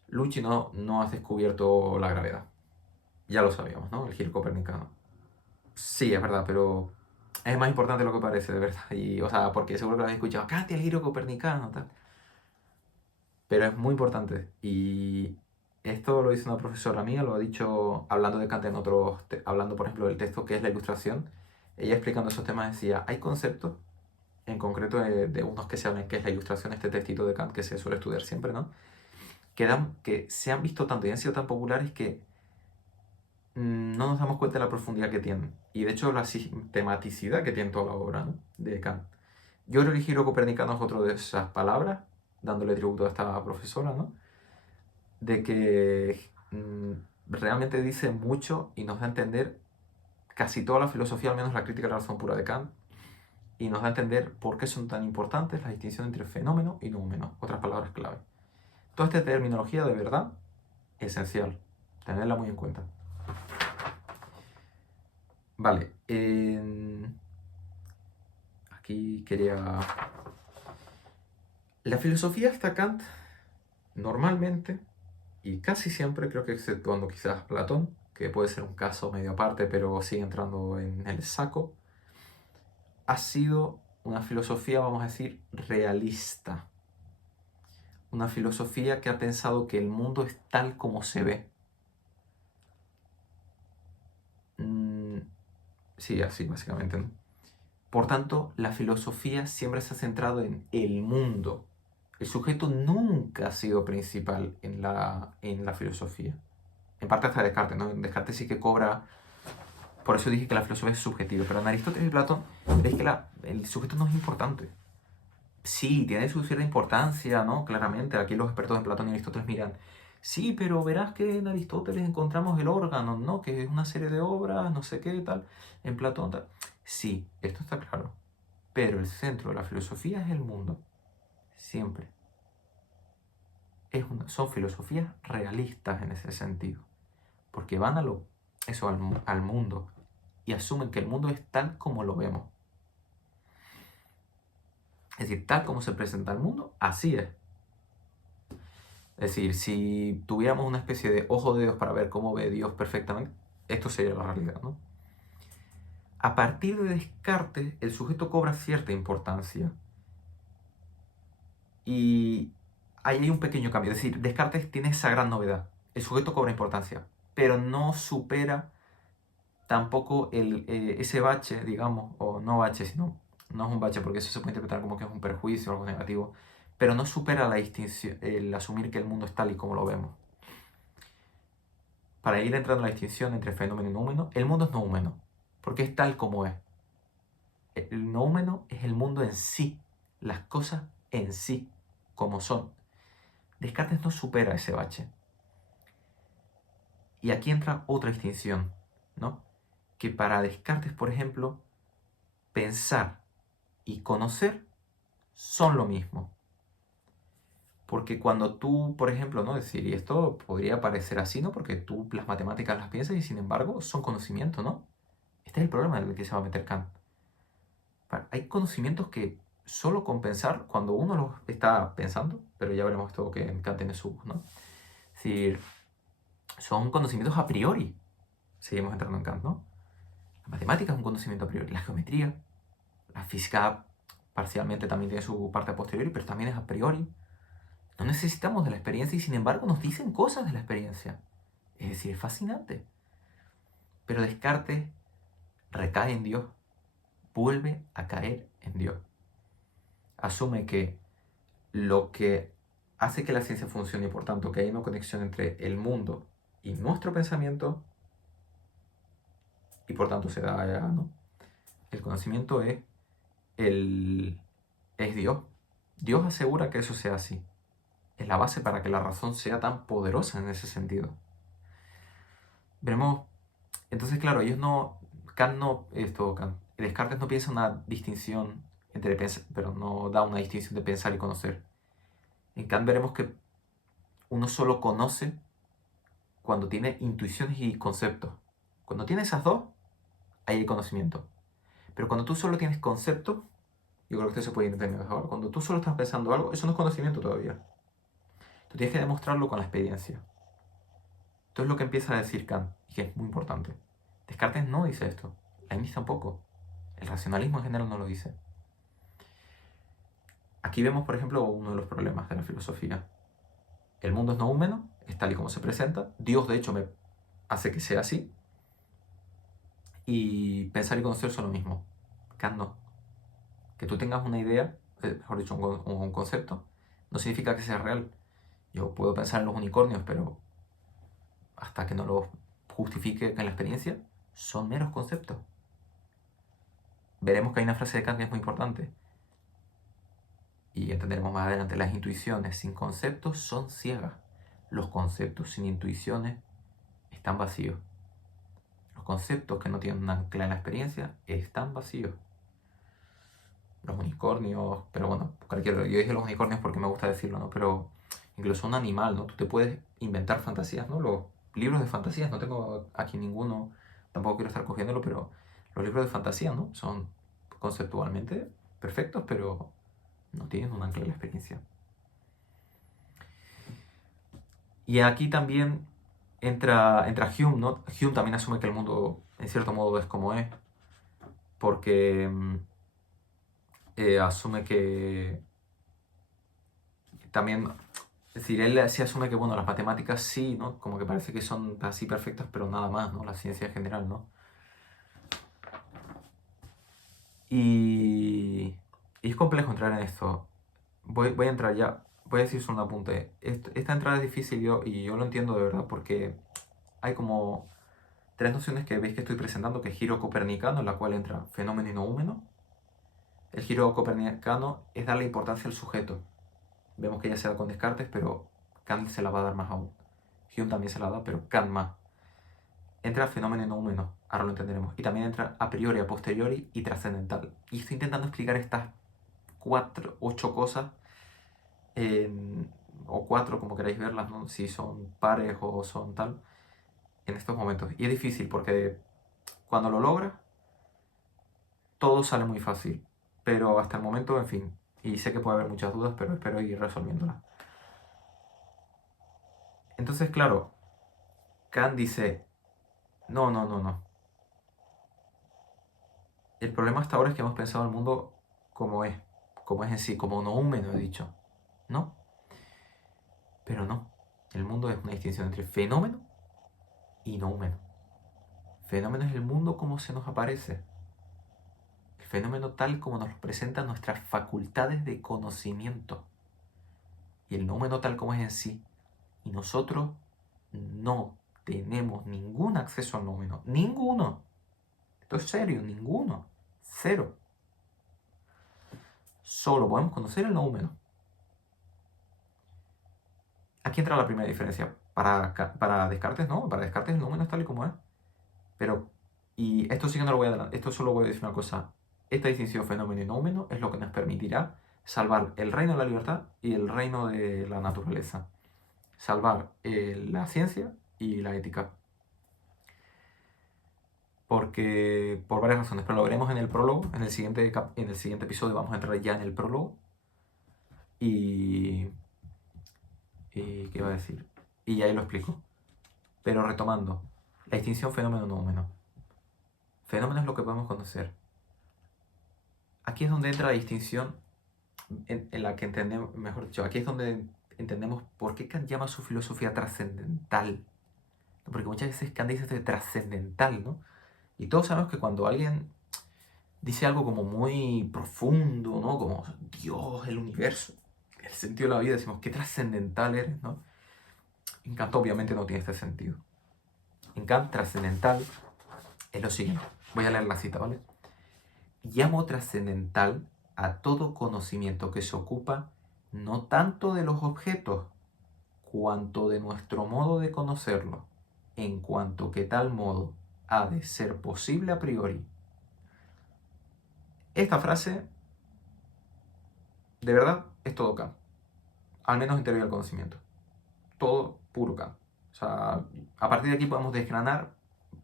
Lucci no has descubierto la gravedad. Ya lo sabíamos, ¿no? El giro copernicano. Sí, es verdad, pero es más importante de lo que parece, de verdad. Y, o sea, porque seguro que lo habéis escuchado. Kant, el giro copernicano, tal. Pero es muy importante. Y esto lo dice una profesora mía, lo ha dicho hablando de Kant en hablando, por ejemplo, del texto que es la ilustración. Ella explicando esos temas decía, hay conceptos en concreto de unos que se hablan, que es la ilustración, este textito de Kant que se suele estudiar siempre, ¿no? Que se han visto tanto y han sido tan populares que no nos damos cuenta de la profundidad que tienen. Y de hecho la sistematicidad que tiene toda la obra, ¿no? De Kant. Yo creo que el giro copernicano es otro de esas palabras, dándole tributo a esta profesora, ¿no? De que realmente dice mucho y nos da a entender casi toda la filosofía, al menos la crítica de la razón pura de Kant, y nos da a entender por qué son tan importantes la distinción entre fenómeno y noumeno, otras palabras clave. Toda esta terminología de verdad, esencial, tenerla muy en cuenta. Vale, aquí quería... La filosofía hasta Kant, normalmente, y casi siempre, creo que exceptuando quizás Platón, que puede ser un caso medio aparte, pero sigue entrando en el saco, ha sido una filosofía, vamos a decir, realista. Una filosofía que ha pensado que el mundo es tal como se ve. Sí, así básicamente, ¿no? Por tanto, la filosofía siempre se ha centrado en el mundo. El sujeto nunca ha sido principal en la filosofía. En parte hasta Descartes, ¿no? Descartes sí que cobra... Por eso dije que la filosofía es subjetiva. Pero en Aristóteles y Platón veis que el sujeto no es importante. Sí, tiene su cierta importancia, ¿no? Claramente, aquí los expertos en Platón y Aristóteles miran, sí, pero verás que en Aristóteles encontramos el órgano, ¿no? Que es una serie de obras, no sé qué, tal, en Platón, tal. Sí, esto está claro. Pero el centro de la filosofía es el mundo. Siempre. Son filosofías realistas en ese sentido. Porque van al mundo y asumen que el mundo es tal como lo vemos. Es decir, tal como se presenta el mundo, así es. Es decir, si tuviéramos una especie de ojo de Dios para ver cómo ve Dios perfectamente, esto sería la realidad, ¿no? A partir de Descartes, el sujeto cobra cierta importancia. Y ahí hay un pequeño cambio. Es decir, Descartes tiene esa gran novedad. El sujeto cobra importancia, pero no supera tampoco ese bache, digamos, o no bache, sino, no es un bache porque eso se puede interpretar como que es un perjuicio o algo negativo, pero no supera la distinción, el asumir que el mundo es tal y como lo vemos. Para ir entrando en la distinción entre fenómeno y noumeno, el mundo es noumeno, porque es tal como es. El noumeno es el mundo en sí, las cosas en sí, como son. Descartes no supera ese bache. Y aquí entra otra distinción, ¿no? Que para Descartes, por ejemplo, pensar y conocer son lo mismo. Porque cuando tú, por ejemplo, ¿no? Decir, y esto podría parecer así, ¿no? Porque tú las matemáticas las piensas y sin embargo son conocimiento, ¿no? Este es el problema en el que se va a meter Kant. Hay conocimientos que solo con pensar, cuando uno los está pensando, pero ya veremos esto que Kant tiene su, ¿no? Es decir, son conocimientos a priori. Seguimos entrando en Kant, ¿no? La matemática es un conocimiento a priori. La geometría, la física parcialmente también tiene su parte a posteriori, pero también es a priori. No necesitamos de la experiencia y sin embargo nos dicen cosas de la experiencia. Es decir, es fascinante. Pero Descartes recae en Dios, vuelve a caer en Dios. Asume que lo que hace que la ciencia funcione y por tanto que haya una conexión entre el mundo y nuestro pensamiento y por tanto se da, ¿no? El conocimiento es Dios. Dios asegura que eso sea así. Es la base para que la razón sea tan poderosa en ese sentido. Veremos. Entonces, claro, ellos no. Descartes no piensa una distinción entre pensar, pero no da una distinción de pensar y conocer. En Kant veremos que uno solo conoce cuando tiene intuiciones y conceptos. Cuando tiene esas dos, ahí hay conocimiento. Pero cuando tú solo tienes conceptos, yo creo que esto se puede entender mejor. Cuando tú solo estás pensando algo, eso no es conocimiento todavía. Tú tienes que demostrarlo con la experiencia. Esto es lo que empieza a decir Kant, y que es muy importante. Descartes no dice esto. Leibniz tampoco. El racionalismo en general no lo dice. Aquí vemos, por ejemplo, uno de los problemas de la filosofía. El mundo es noúmeno, es tal y como se presenta. Dios, de hecho, me hace que sea así. Y pensar y conocer son lo mismo. Kant no. Que tú tengas una idea, mejor dicho, un concepto, no significa que sea real. Yo puedo pensar en los unicornios, pero hasta que no los justifique en la experiencia, son meros conceptos. Veremos que hay una frase de Kant que es muy importante. Y entenderemos más adelante, las intuiciones sin conceptos son ciegas. Los conceptos sin intuiciones están vacíos. Los conceptos que no tienen un ancla en la experiencia están vacíos. Los unicornios, pero bueno, yo dije los unicornios porque me gusta decirlo, ¿no? Pero incluso un animal, ¿no? Tú te puedes inventar fantasías, ¿no? Los libros de fantasías, no tengo aquí ninguno, tampoco quiero estar cogiéndolo, pero los libros de fantasía, ¿no? Son conceptualmente perfectos, pero no tienen un ancla en la experiencia. Y aquí también entra Hume, ¿no? Hume también asume que el mundo, en cierto modo, es como es, porque asume que también, es decir, él sí asume que, bueno, las matemáticas sí, ¿no? Como que parece que son así perfectas, pero nada más, ¿no? La ciencia en general, ¿no? Y es complejo entrar en esto. Voy a entrar ya, voy a decir solo un apunte. Esta entrada es difícil y yo lo entiendo de verdad, porque hay como tres nociones que veis que estoy presentando, que es giro copernicano, en la cual entra fenómeno y noúmeno. El giro copernicano es darle importancia al sujeto. Vemos que ya se da con Descartes, pero Kant se la va a dar más aún. Hume también se la da, pero Kant más. Entra fenómeno y noúmeno, ahora lo entenderemos. Y también entra a priori, a posteriori y trascendental. Y estoy intentando explicar estas 8 cosas, o 4 como queráis verlas, ¿no? Si son pares o son tal, en estos momentos. Y es difícil porque cuando lo logras, todo sale muy fácil. Pero hasta el momento, en fin, y sé que puede haber muchas dudas, pero espero ir resolviéndolas. Entonces, claro, Kant dice, no, no, no, no. El problema hasta ahora es que hemos pensado el mundo como es en sí, como noúmeno, he dicho. ¿No? Pero no. El mundo es una distinción entre fenómeno y noúmeno. Fenómeno es el mundo como se nos aparece. El fenómeno tal como nos lo presentan nuestras facultades de conocimiento. Y el noúmeno tal como es en sí. Y nosotros no tenemos ningún acceso al noúmeno. Ninguno. Esto es serio, ninguno. Cero. Solo podemos conocer el noúmeno. Aquí entra la primera diferencia. Para Descartes, no. Para Descartes el noúmeno es tal y como es. Pero, y esto sí que no lo voy a adelantar. Esto solo voy a decir una cosa. Esta distinción fenómeno y noúmeno es lo que nos permitirá salvar el reino de la libertad y el reino de la naturaleza. Salvar la ciencia y la ética. Porque, por varias razones, pero lo veremos en el prólogo. En el siguiente episodio vamos a entrar ya en el prólogo. Y ¿qué iba a decir? Y ahí lo explico. Pero retomando, la distinción fenómeno-noúmeno. Fenómeno es lo que podemos conocer. Aquí es donde entra la distinción en la que entendemos, mejor dicho, aquí es donde entendemos por qué Kant llama su filosofía trascendental. Porque muchas veces Kant dice de trascendental, ¿no? Y todos sabemos que cuando alguien dice algo como muy profundo, ¿no? Como Dios, el universo, el sentido de la vida, decimos, qué trascendental eres, ¿no? En Kant obviamente no tiene este sentido. En Kant trascendental es lo siguiente. Voy a leer la cita, ¿vale? Llamo trascendental a todo conocimiento que se ocupa no tanto de los objetos, cuanto de nuestro modo de conocerlo, en cuanto que tal modo ha de ser posible a priori. Esta frase, de verdad, es todo Kant, al menos en teoría del conocimiento. Todo puro Kant. O sea, a partir de aquí podemos desgranar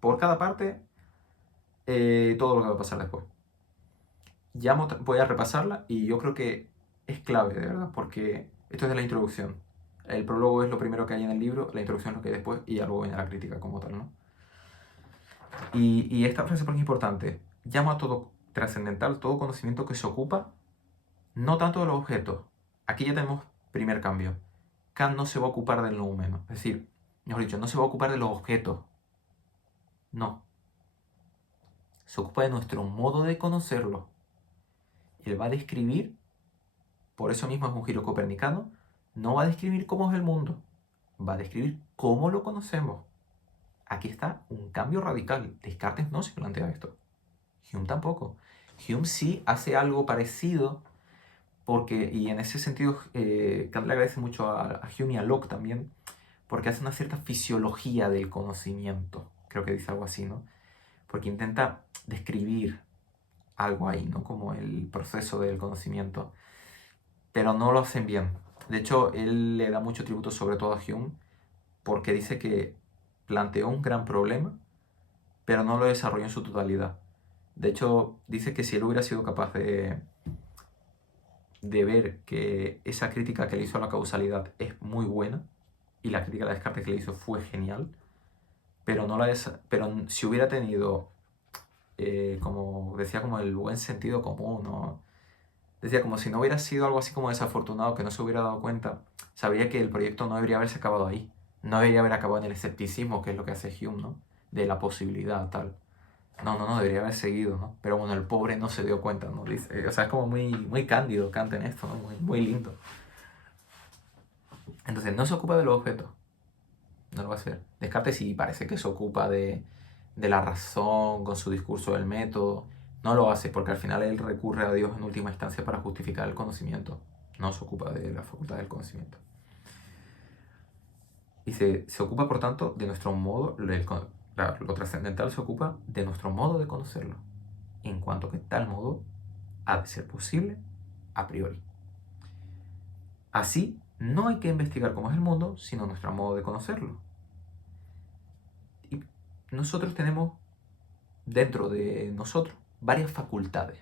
por cada parte todo lo que va a pasar después. Voy a repasarla y yo creo que es clave, de verdad, porque esto es de la introducción. El prólogo es lo primero que hay en el libro, la introducción es lo que hay después y ya luego viene la crítica como tal, ¿no? Y esta frase es importante. Llamo a todo trascendental, todo conocimiento que se ocupa, no tanto de los objetos. Aquí ya tenemos primer cambio. Kant no se va a ocupar del noúmeno. Es decir, mejor dicho, no se va a ocupar de los objetos. No. Se ocupa de nuestro modo de conocerlo. Él va a describir, por eso mismo es un giro copernicano, no va a describir cómo es el mundo, va a describir cómo lo conocemos. Aquí está un cambio radical. Descartes no se plantea esto. Hume tampoco. Hume sí hace algo parecido, porque, y en ese sentido Kant le agradece mucho a Hume y a Locke también, porque hace una cierta fisiología del conocimiento. Creo que dice algo así, ¿no? Porque intenta describir algo ahí, ¿no? Como el proceso del conocimiento. Pero no lo hacen bien. De hecho, él le da mucho tributo sobre todo a Hume, porque dice que planteó un gran problema, pero no lo desarrolló en su totalidad. De hecho, dice que si él hubiera sido capaz de ver que esa crítica que le hizo a la causalidad es muy buena, y la crítica a Descartes que le hizo fue genial, pero, pero si hubiera tenido, como decía, como el buen sentido común, ¿no? Decía, como si no hubiera sido algo así como desafortunado, que no se hubiera dado cuenta, sabría que el proyecto no debería haberse acabado ahí. No debería haber acabado en el escepticismo, que es lo que hace Hume, ¿no? De la posibilidad, tal. No, debería haber seguido, ¿no? Pero bueno, el pobre no se dio cuenta, ¿no? Dice, o sea, es como muy cándido Kant en esto, ¿no? Muy lindo. Entonces, no se ocupa de los objetos. No lo va a hacer. Descartes sí parece que se ocupa de la razón con su discurso del método. No lo hace porque al final él recurre a Dios en última instancia para justificar el conocimiento. No se ocupa de la facultad del conocimiento. Y se ocupa, por tanto, de nuestro modo, lo trascendental se ocupa de nuestro modo de conocerlo, en cuanto que tal modo ha de ser posible a priori. Así, no hay que investigar cómo es el mundo, sino nuestro modo de conocerlo. Y nosotros tenemos dentro de nosotros varias facultades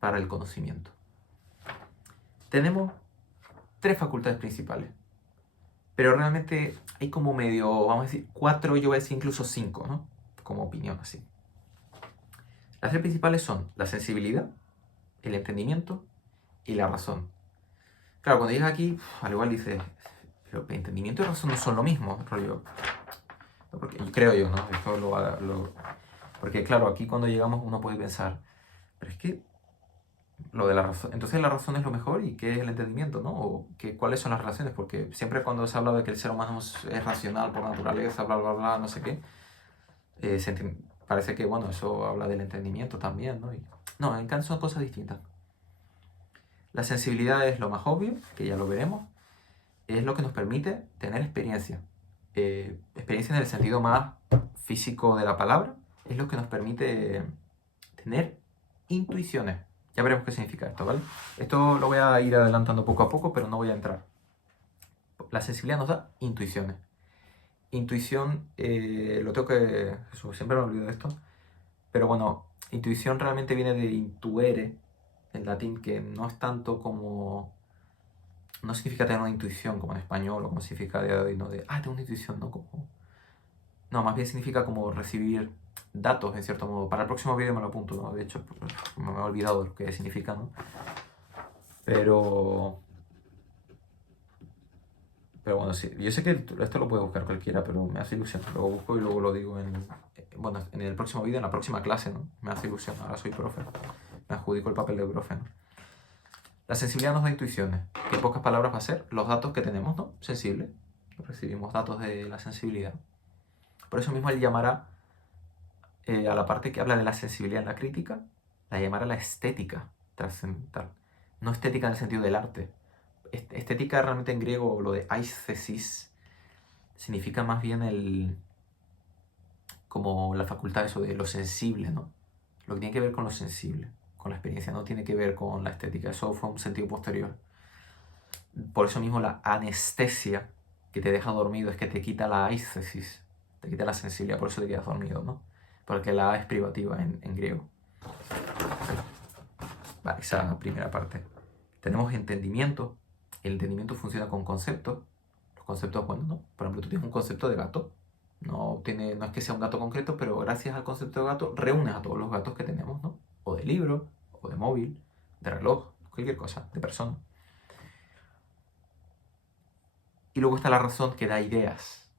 para el conocimiento. Tenemos 3 facultades principales, pero realmente hay como medio, vamos a decir, 4, yo voy a decir incluso 5, ¿no? Como opinión así. Las 3 principales son la sensibilidad, el entendimiento y la razón. Claro, cuando llegas aquí, al igual dices, pero entendimiento y razón no son lo mismo, rollo. Porque, creo yo, ¿no? Porque claro, aquí cuando llegamos uno puede pensar, pero es que lo de la razón, entonces la razón es lo mejor y qué es el entendimiento, ¿no? O cuáles son las relaciones, porque siempre cuando se habla de que el ser humano es racional por naturaleza, bla, bla, bla, no sé qué, parece que, bueno, eso habla del entendimiento también, ¿no? No, en Kant son cosas distintas. La sensibilidad es lo más obvio, que ya lo veremos, es lo que nos permite tener experiencia. Experiencia en el sentido más físico de la palabra, es lo que nos permite tener intuiciones. Ya veremos qué significa esto, ¿vale? Esto lo voy a ir adelantando poco a poco, pero no voy a entrar. La sensibilidad nos da intuiciones. Intuición, lo tengo que... siempre me olvido de esto. Pero bueno, intuición realmente viene de intuere, en latín, que no es tanto como... No significa tener una intuición como en español o como significa de hoy, ¿no? Tengo una intuición, ¿no? Como... No, más bien significa como recibir datos, en cierto modo. Para el próximo vídeo me lo apunto, ¿no? De hecho, me he olvidado lo que significa, ¿no? Pero bueno, sí, yo sé que esto lo puede buscar cualquiera, pero me hace ilusión. Lo busco y luego lo digo en el próximo vídeo, en la próxima clase, ¿no? Me hace ilusión, ahora soy profe. Me adjudico el papel de profe, ¿no? La sensibilidad nos da intuiciones, que en pocas palabras va a ser los datos que tenemos, ¿no? Sensible. Recibimos datos de la sensibilidad. Por eso mismo él llamará a la parte que habla de la sensibilidad en la crítica, la llamará la estética trascendental. No estética en el sentido del arte. Estética realmente en griego, lo de aesthesis, significa más bien como la facultad eso de lo sensible, ¿no? Lo que tiene que ver con lo sensible, con la experiencia, no tiene que ver con la estética. Eso fue un sentido posterior. Por eso mismo la anestesia que te deja dormido es que te quita la aesthesis, te quita la sensibilidad, por eso te quedas dormido, ¿no? Porque la A es privativa en griego. Vale, esa primera parte. Tenemos entendimiento. El entendimiento funciona con conceptos. Los conceptos, bueno, ¿no? Por ejemplo, tú tienes un concepto de gato. No es que sea un gato concreto, pero gracias al concepto de gato reúnes a todos los gatos que tenemos, ¿no? O de libro, o de móvil, de reloj, cualquier cosa, de persona. Y luego está la razón que da ideas.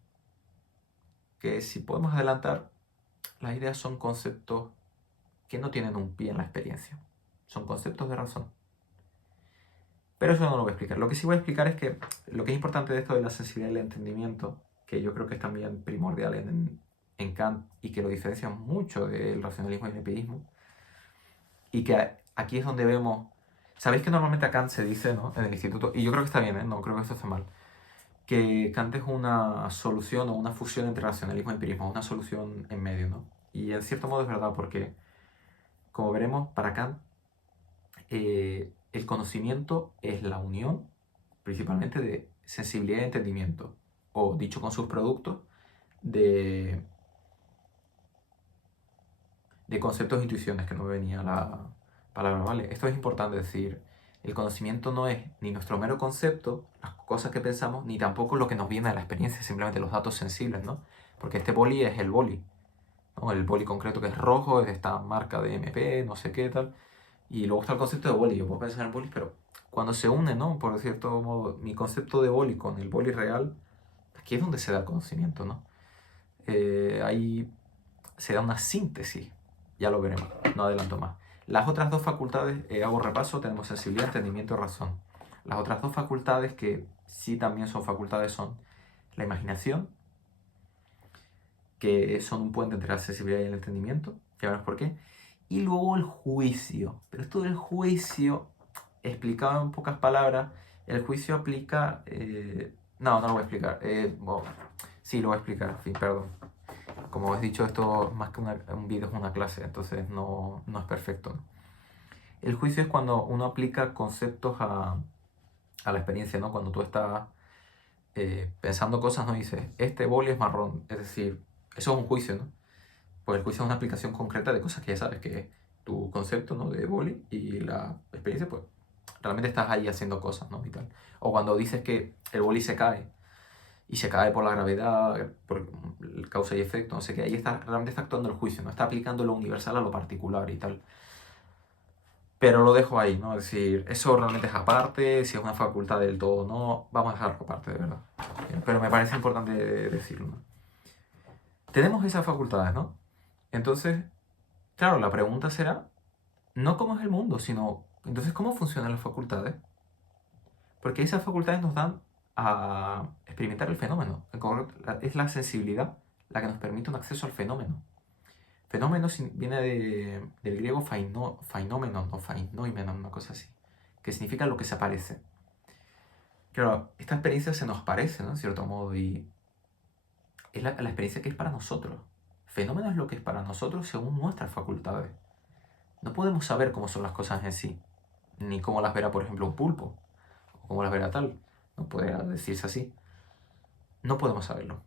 Que si podemos adelantar, las ideas son conceptos que no tienen un pie en la experiencia. son conceptos de razón. Pero eso no lo voy a explicar. Lo que sí voy a explicar es que lo que es importante de esto de la sensibilidad y el entendimiento, que yo creo que es también primordial en Kant y que lo diferencia mucho del racionalismo y el empirismo, y que aquí es donde vemos... Sabéis que normalmente a Kant se dice, ¿no?, en el instituto, y yo creo que está bien, ¿eh?, no creo que esto esté mal, que Kant es una solución o una fusión entre racionalismo y empirismo, una solución en medio, ¿no? Y en cierto modo es verdad, porque, como veremos, para Kant, el conocimiento es la unión principalmente de sensibilidad y entendimiento, o dicho con sus productos, de conceptos e intuiciones, que no me venía la palabra, ¿vale? Esto es importante decir, el conocimiento no es ni nuestro mero concepto, las cosas que pensamos, ni tampoco lo que nos viene de la experiencia, simplemente los datos sensibles, ¿no? Porque este boli es el boli, ¿no? El boli concreto que es rojo, es esta marca de MP, no sé qué tal, y luego está el concepto de boli, yo puedo pensar en bolis, pero cuando se une, ¿no?, por cierto modo, mi concepto de boli con el boli real, aquí es donde se da el conocimiento, ¿no? Ahí se da una síntesis, ya lo veremos, no adelanto más. Las otras dos facultades, hago repaso, tenemos sensibilidad, entendimiento y razón. Las otras dos facultades que sí también son facultades son la imaginación, que son un puente entre la sensibilidad y el entendimiento, ya veremos por qué, y luego el juicio. Pero esto del juicio, explicado en pocas palabras, el juicio aplica... no lo voy a explicar. Bueno, sí, lo voy a explicar, en fin, perdón. Como os he dicho, esto más que un vídeo es una clase, entonces no es perfecto, ¿no? El juicio es cuando uno aplica conceptos a la experiencia, ¿no? Cuando tú estás pensando cosas, no dices, este boli es marrón. Es decir, eso es un juicio, ¿no? Pues el juicio es una aplicación concreta de cosas que ya sabes, que es tu concepto, ¿no?, de boli, y la experiencia, pues realmente estás ahí haciendo cosas, ¿no?, y tal. O cuando dices que el boli se cae, y se cae por la gravedad, por causa y efecto, no sé qué, ahí realmente está actuando el juicio, ¿no? Está aplicando lo universal a lo particular y tal. Pero lo dejo ahí, ¿no? Es decir, eso realmente es aparte, si es una facultad del todo o no, vamos a dejarlo aparte, de verdad. Pero me parece importante decirlo, ¿no? Tenemos esas facultades, ¿no? Entonces, claro, la pregunta será, no cómo es el mundo, sino, entonces, ¿cómo funcionan las facultades? Porque esas facultades nos dan a experimentar el fenómeno. Es la sensibilidad la que nos permite un acceso al fenómeno. Fenómeno viene del griego fainomenon o fainoimenon, una cosa así, que significa lo que se aparece. Claro, esta experiencia se nos parece, ¿no?, en cierto modo, y es la experiencia que es para nosotros. Fenómeno es lo que es para nosotros según nuestras facultades. No podemos saber cómo son las cosas en sí, ni cómo las verá, por ejemplo, un pulpo, o cómo las verá tal. No puede decirse así. No podemos saberlo.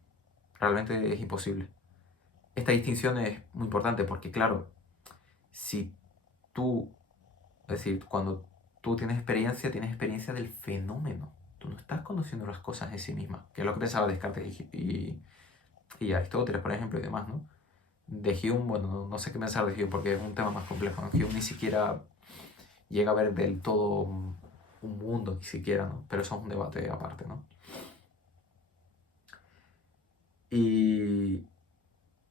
Realmente es imposible. Esta distinción es muy importante porque, claro, si tú, es decir, cuando tú tienes experiencia del fenómeno. Tú no estás conociendo las cosas en sí mismas, que es lo que pensaba Descartes y Aristóteles, por ejemplo, y demás, ¿no? De Hume, bueno, no sé qué pensar de Hume porque es un tema más complejo, ¿no? Hume ni siquiera llega a ver del todo un mundo, ni siquiera, ¿no? Pero eso es un debate aparte, ¿no? Y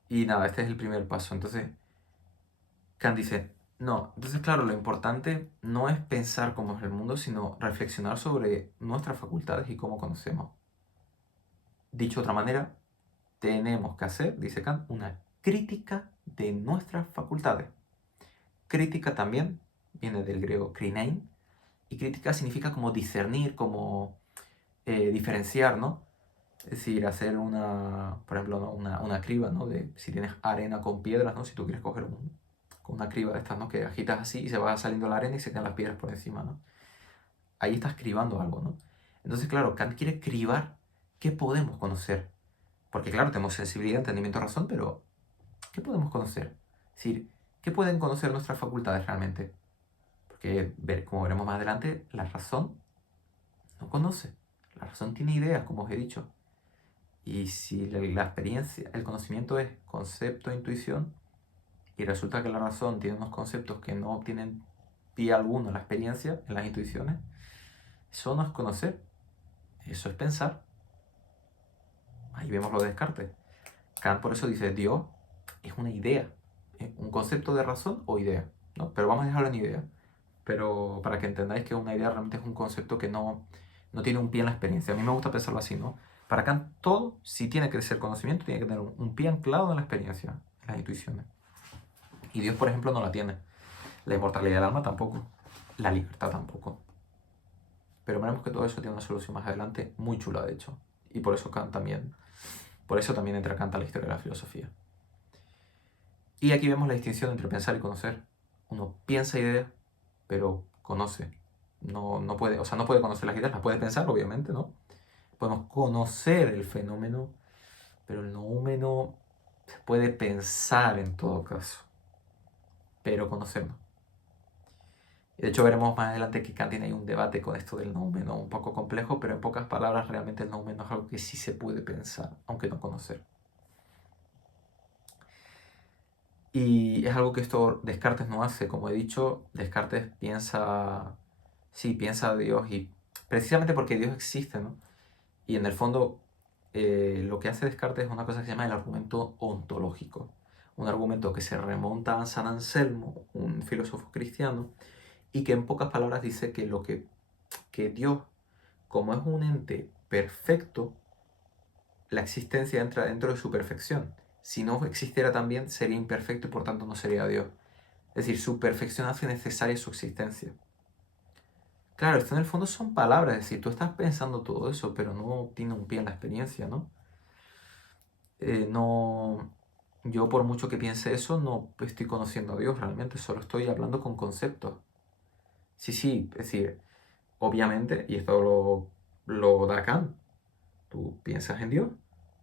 nada, este es el primer paso. Entonces, Kant dice, no, entonces claro, lo importante no es pensar cómo es el mundo, sino reflexionar sobre nuestras facultades y cómo conocemos. Dicho de otra manera, tenemos que hacer, dice Kant, una crítica de nuestras facultades. Crítica también viene del griego krinein, y crítica significa como discernir, como diferenciar, ¿no? Es decir, hacer por ejemplo, ¿no?, una criba, ¿no?, de si tienes arena con piedras, ¿no? Si tú quieres coger con una criba de estas, ¿no?, que agitas así y se va saliendo la arena y se quedan las piedras por encima, ¿no? Ahí estás cribando algo, ¿no? Entonces, claro, Kant quiere cribar qué podemos conocer. Porque, claro, tenemos sensibilidad, entendimiento, razón, pero ¿qué podemos conocer? Es decir, ¿qué pueden conocer nuestras facultades realmente? Porque, como veremos más adelante, la razón no conoce. La razón tiene ideas, como os he dicho. Y si la experiencia, el conocimiento es concepto e intuición, y resulta que la razón tiene unos conceptos que no tienen pie alguno en la experiencia, en las intuiciones, eso no es conocer, eso es pensar. Ahí vemos lo de Descartes. Kant por eso dice, Dios es una idea, un concepto de razón o idea, ¿no? Pero vamos a dejarlo en idea, pero para que entendáis que una idea realmente es un concepto que no tiene un pie en la experiencia. A mí me gusta pensarlo así, ¿no? Para Kant todo, si tiene que ser conocimiento, tiene que tener un pie anclado en la experiencia, en las intuiciones. Y Dios, por ejemplo, no la tiene. La inmortalidad del alma tampoco. La libertad tampoco. Pero veremos que todo eso tiene una solución más adelante, muy chula de hecho. Y por eso también entra Kant a la historia de la filosofía. Y aquí vemos la distinción entre pensar y conocer. Uno piensa ideas, pero conoce. No puede, o sea, no puede conocer las ideas, las puede pensar, obviamente, ¿no? Podemos conocer el fenómeno, pero el noúmeno se puede pensar en todo caso, pero conocer no. De hecho, veremos más adelante que Kant tiene ahí un debate con esto del noúmeno un poco complejo, pero en pocas palabras, realmente el noúmeno es algo que sí se puede pensar, aunque no conocer. Y es algo que esto Descartes no hace. Como he dicho, Descartes piensa, sí, piensa a Dios y precisamente porque Dios existe, ¿no? Y en el fondo lo que hace Descartes es una cosa que se llama el argumento ontológico. Un argumento que se remonta a San Anselmo, un filósofo cristiano, y que en pocas palabras dice que Dios, como es un ente perfecto, la existencia entra dentro de su perfección. Si no existiera también, sería imperfecto y por tanto no sería Dios. Es decir, su perfección hace necesaria su existencia. Claro, esto en el fondo son palabras, es decir, tú estás pensando todo eso, pero no tiene un pie en la experiencia, ¿no? No, yo por mucho que piense eso, no estoy conociendo a Dios realmente, solo estoy hablando con conceptos. Sí, sí, es decir, obviamente, y esto lo da Kant, tú piensas en Dios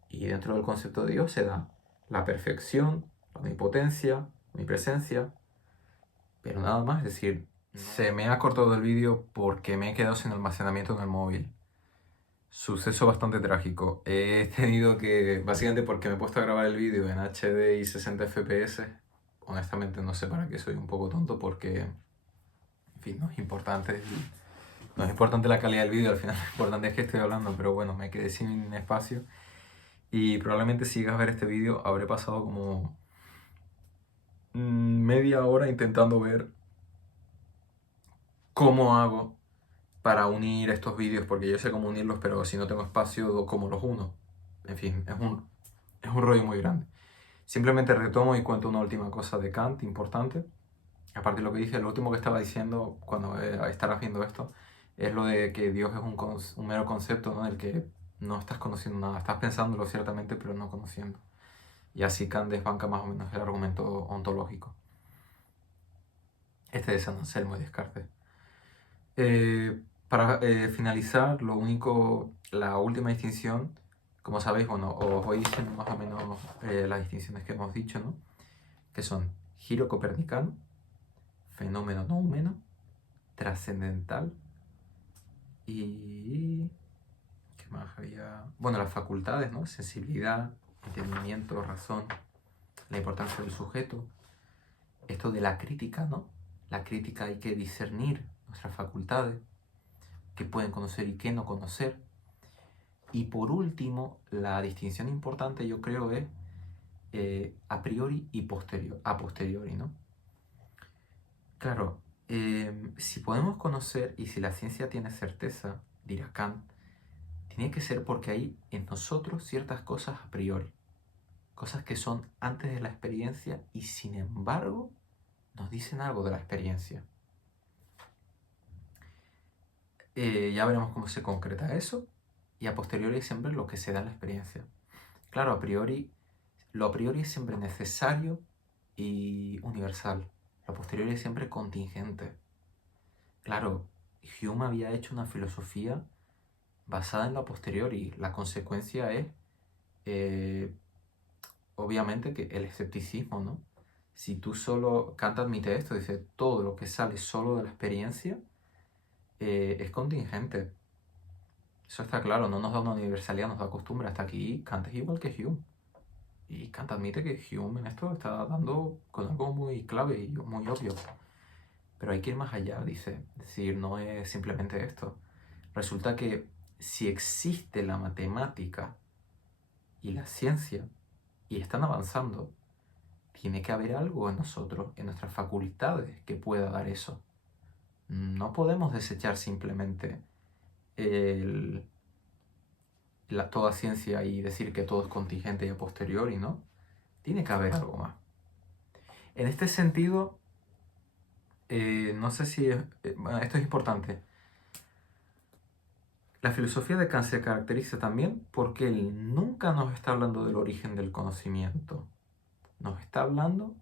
y dentro del concepto de Dios se da la perfección, la omnipotencia, omnipresencia, pero nada más, es decir, se me ha cortado el vídeo porque me he quedado sin almacenamiento en el móvil. Suceso bastante trágico. He tenido que, básicamente porque me he puesto a grabar el vídeo en HD y 60 FPS, honestamente no sé para qué soy un poco tonto porque, en fin, no es importante la calidad del vídeo, al final lo importante es que estoy hablando, pero bueno, me quedé sin espacio y probablemente si llegas a ver este vídeo habré pasado como media hora intentando ver cómo hago para unir estos vídeos, porque yo sé cómo unirlos, pero si no tengo espacio, ¿cómo los uno? En fin, es un rollo muy grande. Simplemente retomo y cuento una última cosa de Kant importante. Aparte de lo que dije, lo último que estaba diciendo cuando estarás viendo esto es lo de que Dios es un mero concepto, ¿no? Del que no estás conociendo nada, estás pensándolo ciertamente, pero no conociendo. Y así Kant desbanca más o menos el argumento ontológico. Este de San Anselmo y Descartes. Para finalizar, la última distinción, como sabéis, bueno, os voy diciendo más o menos las distinciones que hemos dicho, ¿no? Que son giro copernicano, fenómeno noumeno, trascendental y... ¿qué más había? Bueno, las facultades, ¿no? Sensibilidad, entendimiento, razón, la importancia del sujeto, esto de la crítica, ¿no? La crítica hay que discernir nuestras facultades, qué pueden conocer y qué no conocer. Y por último, la distinción importante yo creo es a priori y a posteriori, ¿no? Claro, si podemos conocer y si la ciencia tiene certeza, dirá Kant, tiene que ser porque hay en nosotros ciertas cosas a priori, cosas que son antes de la experiencia y sin embargo nos dicen algo de la experiencia. Ya veremos cómo se concreta eso y a posteriori siempre lo que se da en la experiencia. Claro, lo a priori es siempre necesario y universal. Lo posterior es siempre contingente. Claro, Hume había hecho una filosofía basada en lo posterior y la consecuencia es, eh, obviamente, que el escepticismo, ¿no? Si tú solo, Kant admite esto, dice, todo lo que sale solo de la experiencia es contingente. Eso está claro, no nos da una universalidad, nos da costumbre. Hasta aquí Kant es igual que Hume. Y Kant admite que Hume en esto está dando con algo muy clave y muy obvio. Pero hay que ir más allá, dice. Es decir, no es simplemente esto. Resulta que si existe la matemática y la ciencia y están avanzando, tiene que haber algo en nosotros, en nuestras facultades, que pueda dar eso. No podemos desechar simplemente toda ciencia y decir que todo es contingente y a posteriori, ¿no? Tiene que haber algo más. En este sentido, no sé si bueno, esto es importante. La filosofía de Kant se caracteriza también porque él nunca nos está hablando del origen del conocimiento. Nos está hablando,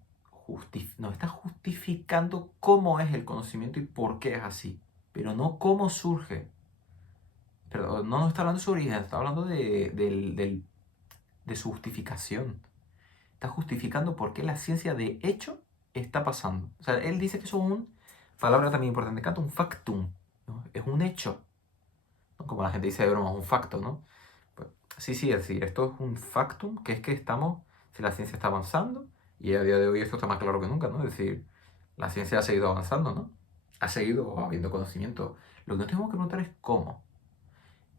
nos está justificando cómo es el conocimiento y por qué es así, pero no cómo surge. Pero no nos está hablando de su origen, está hablando de su justificación. Está justificando por qué la ciencia de hecho está pasando. O sea, él dice que eso es palabra también importante, Kant, un factum, ¿no? Es un hecho, ¿no? Como la gente dice de broma, un facto, ¿no? Pues, sí, es decir, esto es un factum, que es que si la ciencia está avanzando, y a día de hoy esto está más claro que nunca, ¿no? Es decir, la ciencia ha seguido avanzando, ¿no? Ha seguido habiendo conocimiento. Lo que nos tenemos que preguntar es cómo.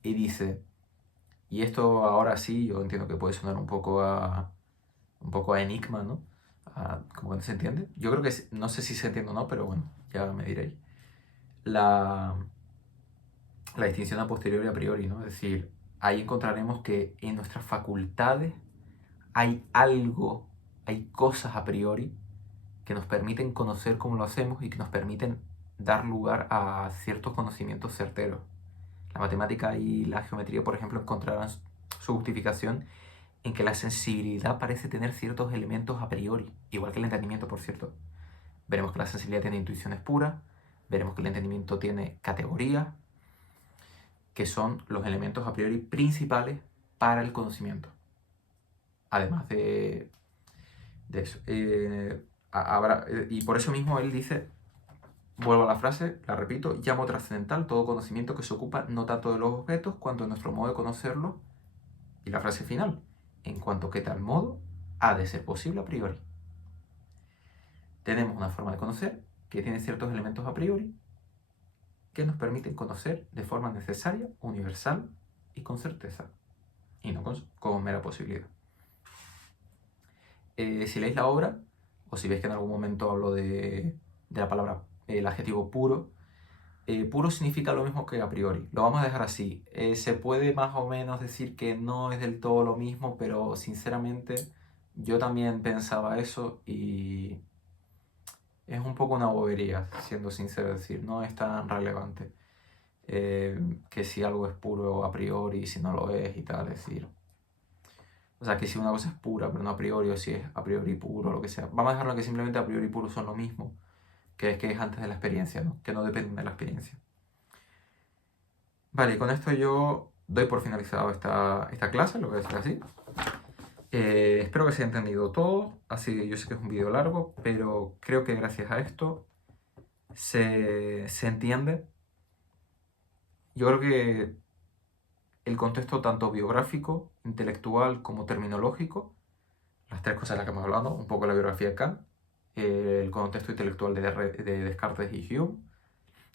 Y dice, y esto ahora sí, yo entiendo que puede sonar un poco a enigma, ¿no? Como que no se entiende. Yo creo que no sé si se entiende o no, pero bueno, ya me diréis. La, la distinción a posteriori y a priori, ¿no? Es decir, ahí encontraremos que en nuestras facultades hay algo, hay cosas a priori que nos permiten conocer cómo lo hacemos y que nos permiten dar lugar a ciertos conocimientos certeros. La matemática y la geometría, por ejemplo, encontrarán su justificación en que la sensibilidad parece tener ciertos elementos a priori, igual que el entendimiento, por cierto. Veremos que la sensibilidad tiene intuiciones puras, veremos que el entendimiento tiene categorías, que son los elementos a priori principales para el conocimiento. Además de eso. Y por eso mismo él dice, vuelvo a la frase, la repito, llamo trascendental todo conocimiento que se ocupa no tanto de los objetos cuanto de nuestro modo de conocerlos. Y la frase final, en cuanto que tal modo ha de ser posible a priori. Tenemos una forma de conocer que tiene ciertos elementos a priori que nos permiten conocer de forma necesaria, universal y con certeza, y no con mera posibilidad. Si leéis la obra, o si veis que en algún momento hablo de la palabra, el adjetivo puro, puro significa lo mismo que a priori. Lo vamos a dejar así. Se puede más o menos decir que no es del todo lo mismo, pero sinceramente yo también pensaba eso y es un poco una bobería, siendo sincero, decir, no es tan relevante que si algo es puro a priori, si no lo es y tal, es decir. O sea, que si una cosa es pura, pero no a priori, o si es a priori puro, lo que sea. Vamos a dejarlo que simplemente a priori y puro son lo mismo, que es antes de la experiencia, ¿no? Que no dependen de la experiencia. Vale, y con esto yo doy por finalizado esta clase, lo voy a decir así. Espero que se haya entendido todo. Así, yo sé que es un vídeo largo, pero creo que gracias a esto se entiende. Yo creo que el contexto tanto biográfico, intelectual como terminológico, las tres cosas de las que hemos hablado, un poco la biografía de Kant, el contexto intelectual de Descartes y Hume,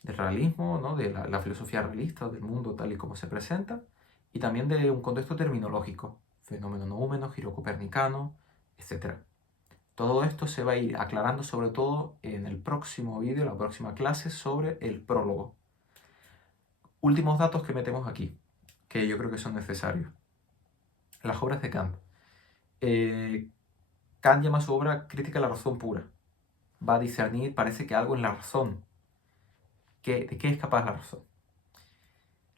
del realismo, ¿no? De la filosofía realista, del mundo tal y como se presenta, y también de un contexto terminológico, fenómeno noúmeno, giro copernicano, etc. Todo esto se va a ir aclarando sobre todo en el próximo vídeo, la próxima clase, sobre el prólogo. Últimos datos que metemos aquí, que yo creo que son necesarios. Las obras de Kant. Kant llama su obra Crítica a la razón pura. Va a discernir, parece que algo en la razón. ¿De qué es capaz la razón?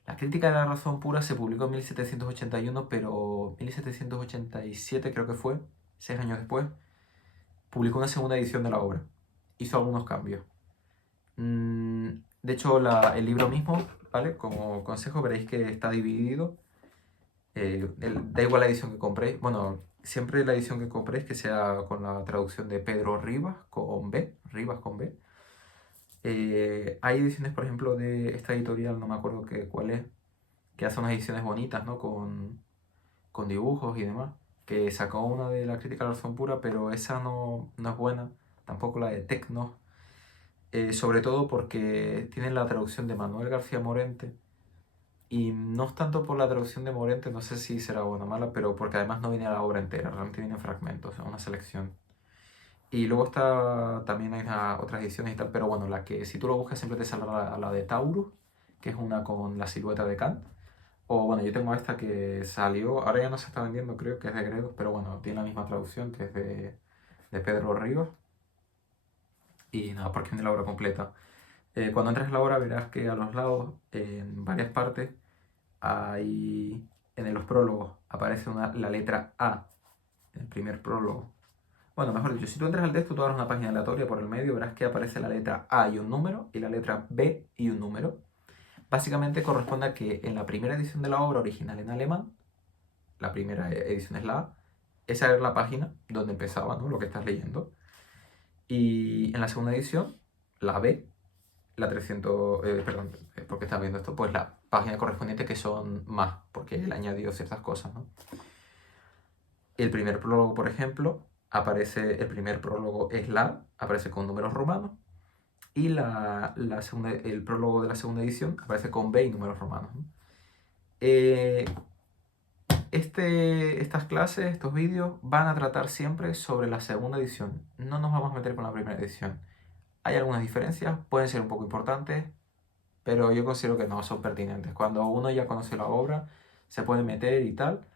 La Crítica de la razón pura se publicó en 1781, pero 1787 creo que fue, 6 años después, publicó una segunda edición de la obra. Hizo algunos cambios. De hecho, el libro mismo, ¿vale? Como consejo, veréis que está dividido. Da igual la edición que compréis. Bueno, siempre la edición que compréis que sea con la traducción de Pedro Rivas con B, Rivas con B. Hay ediciones, por ejemplo, de esta editorial, no me acuerdo cuál es, que hace unas ediciones bonitas, ¿no? Con dibujos y demás. Que sacó una de la Crítica a la razón pura, pero esa no es buena. Tampoco la de Tecnos. Sobre todo porque tiene la traducción de Manuel García Morente. Y no es tanto por la traducción de Morente, no sé si será buena o mala, pero porque además no viene la obra entera, realmente vienen fragmentos, una selección. Y luego también hay otras ediciones y tal, pero bueno, la que si tú lo buscas siempre te saldrá la de Taurus, que es una con la silueta de Kant. O bueno, yo tengo esta que salió, ahora ya no se está vendiendo, creo que es de Gredos, pero bueno, tiene la misma traducción, que es de Pedro Ríos. Y nada, porque viene la obra completa. Cuando entres en la obra verás que a los lados, en varias partes, hay, en los prólogos aparece la letra A, en el primer prólogo. Bueno, mejor dicho, si tú entras al texto, tú abres una página aleatoria por el medio, verás que aparece la letra A y un número, y la letra B y un número. Básicamente corresponde a que en la primera edición de la obra original en alemán, la primera edición es la A, esa era la página donde empezaba, ¿no?, lo que estás leyendo. Y en la segunda edición, la B, la 300, perdón, porque estás viendo esto, pues la página correspondiente que son más, porque él añadió ciertas cosas, ¿no? El primer prólogo, por ejemplo, el primer prólogo es la A, aparece con números romanos, y el prólogo de la segunda edición aparece con B y números romanos, ¿no? Estas clases, estos vídeos, van a tratar siempre sobre la segunda edición. No nos vamos a meter con la primera edición. Hay algunas diferencias, pueden ser un poco importantes, pero yo considero que no son pertinentes. Cuando uno ya conoce la obra, se puede meter y tal.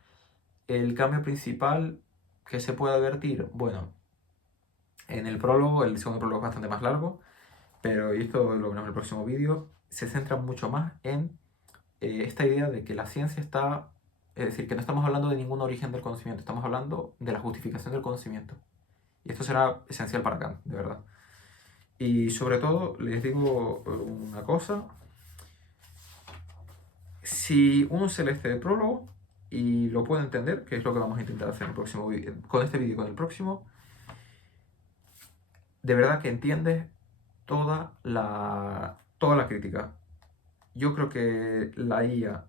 El cambio principal que se puede advertir, bueno, en el prólogo, el segundo prólogo es bastante más largo, pero y esto lo veremos en el próximo vídeo, se centra mucho más en esta idea de que la ciencia está, es decir, que no estamos hablando de ningún origen del conocimiento, estamos hablando de la justificación del conocimiento. Y esto será esencial para Kant, de verdad. Y sobre todo, les digo una cosa, si uno se lee este prólogo y lo puede entender, que es lo que vamos a intentar hacer en el próximo vídeo, con este vídeo y con el próximo, de verdad que entiendes toda la crítica. Yo creo que la IA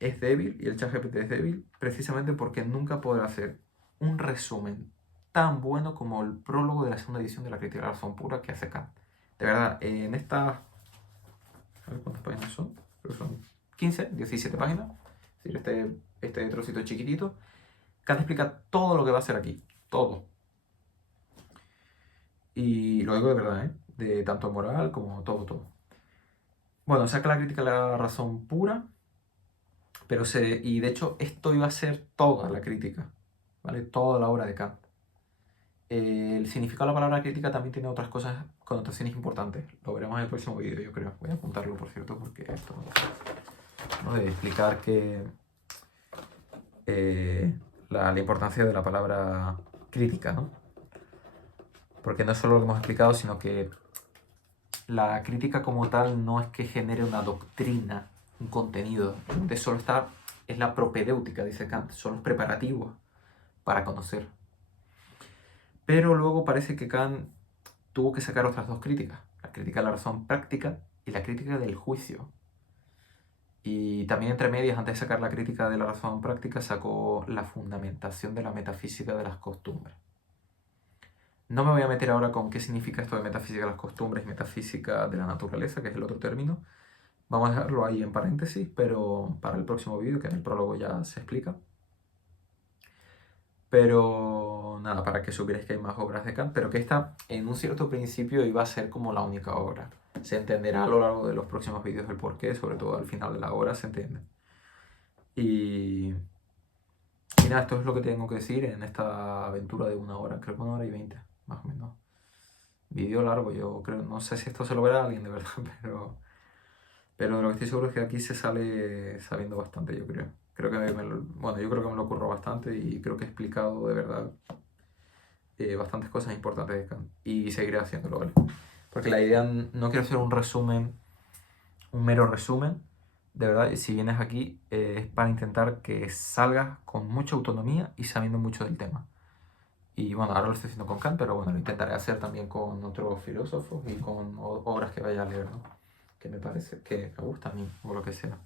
es débil y el ChatGPT es débil precisamente porque nunca podrá hacer un resumen tan bueno como el prólogo de la segunda edición de la crítica de la razón pura que hace Kant. De verdad, en estas... A ver cuántas páginas son. Creo que son 15, 17 páginas. Es decir, este trocito chiquitito. Kant explica todo lo que va a hacer aquí. Todo. Y lo digo de verdad, ¿eh? De tanto moral como todo. Bueno, saca la crítica de la razón pura. Y de hecho, esto iba a ser toda la crítica, ¿vale? Toda la obra de Kant. El significado de la palabra crítica también tiene otras cosas, connotaciones importantes. Lo veremos en el próximo vídeo, yo creo. Voy a apuntarlo, por cierto, porque esto no debe explicar que la importancia de la palabra crítica, ¿no? Porque no es solo lo que hemos explicado, sino que la crítica como tal no es que genere una doctrina, un contenido. Solo es la propedéutica, dice Kant, son los preparativos para conocer. Pero luego parece que Kant tuvo que sacar otras dos críticas, la crítica de la razón práctica y la crítica del juicio. Y también entre medias, antes de sacar la crítica de la razón práctica, sacó la fundamentación de la metafísica de las costumbres. No me voy a meter ahora con qué significa esto de metafísica de las costumbres y metafísica de la naturaleza, que es el otro término. Vamos a dejarlo ahí en paréntesis, pero para el próximo vídeo, que en el prólogo ya se explica. Pero nada, para que supierais que hay más obras de Kant, pero que esta en un cierto principio iba a ser como la única obra. Se entenderá a lo largo de los próximos vídeos el porqué, sobre todo al final de la obra se entiende. Y nada, esto es lo que tengo que decir en esta aventura de 1 hora, creo que 1 hora y 20, más o menos. Vídeo largo, yo creo, no sé si esto se lo verá alguien de verdad, pero de lo que estoy seguro es que aquí se sale sabiendo bastante, yo creo. Yo creo que me lo ocurrió bastante y creo que he explicado de verdad bastantes cosas importantes de Kant y seguiré haciéndolo, ¿vale? Porque la idea no quiero hacer un resumen, un mero resumen, de verdad, y si vienes aquí es para intentar que salgas con mucha autonomía y sabiendo mucho del tema. Y bueno, ahora lo estoy haciendo con Kant, pero bueno, lo intentaré hacer también con otros filósofos y con obras que vaya a leer, ¿no? Que me parece que me gustan a mí, o lo que sea.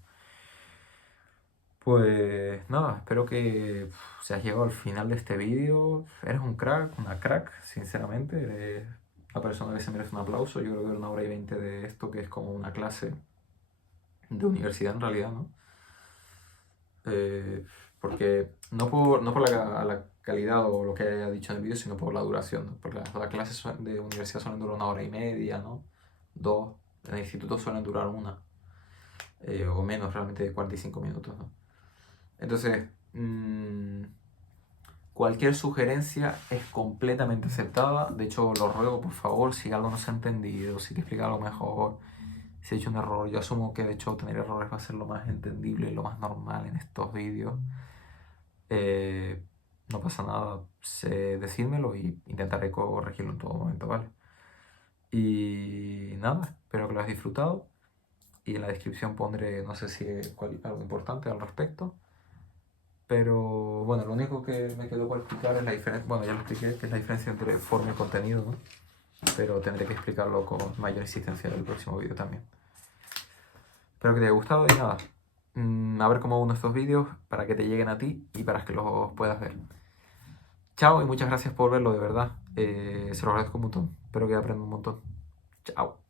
Pues nada, espero que se has llegado al final de este vídeo. Eres un crack, una crack, sinceramente. Eres una persona que se merece un aplauso. Yo creo que 1 hora y 20 de esto, que es como una clase de universidad en realidad, ¿no? Porque no por la calidad o lo que haya dicho en el vídeo, sino por la duración, ¿no? Porque las clases de universidad suelen durar 1 hora y media, ¿no? 2, en el instituto suelen durar 1, o menos realmente de 45 minutos, ¿no? Entonces, cualquier sugerencia es completamente aceptada. De hecho, lo ruego, por favor, si algo no se ha entendido, si te explica algo mejor, si he hecho un error. Yo asumo que de hecho tener errores va a ser lo más entendible y lo más normal en estos vídeos. No pasa nada, decídmelo y intentaré corregirlo en todo momento, ¿vale? Y nada, espero que lo hayas disfrutado. Y en la descripción pondré, no sé si algo importante al respecto. Pero bueno, lo único que me quedó por explicar es la diferencia, bueno, ya lo expliqué, que es la diferencia entre forma y contenido, ¿no? Pero tendré que explicarlo con mayor insistencia en el próximo vídeo también. Espero que te haya gustado y nada, a ver cómo uno estos vídeos para que te lleguen a ti y para que los puedas ver. Chao y muchas gracias por verlo, de verdad. Se lo agradezco un montón. Espero que aprendan un montón. Chao.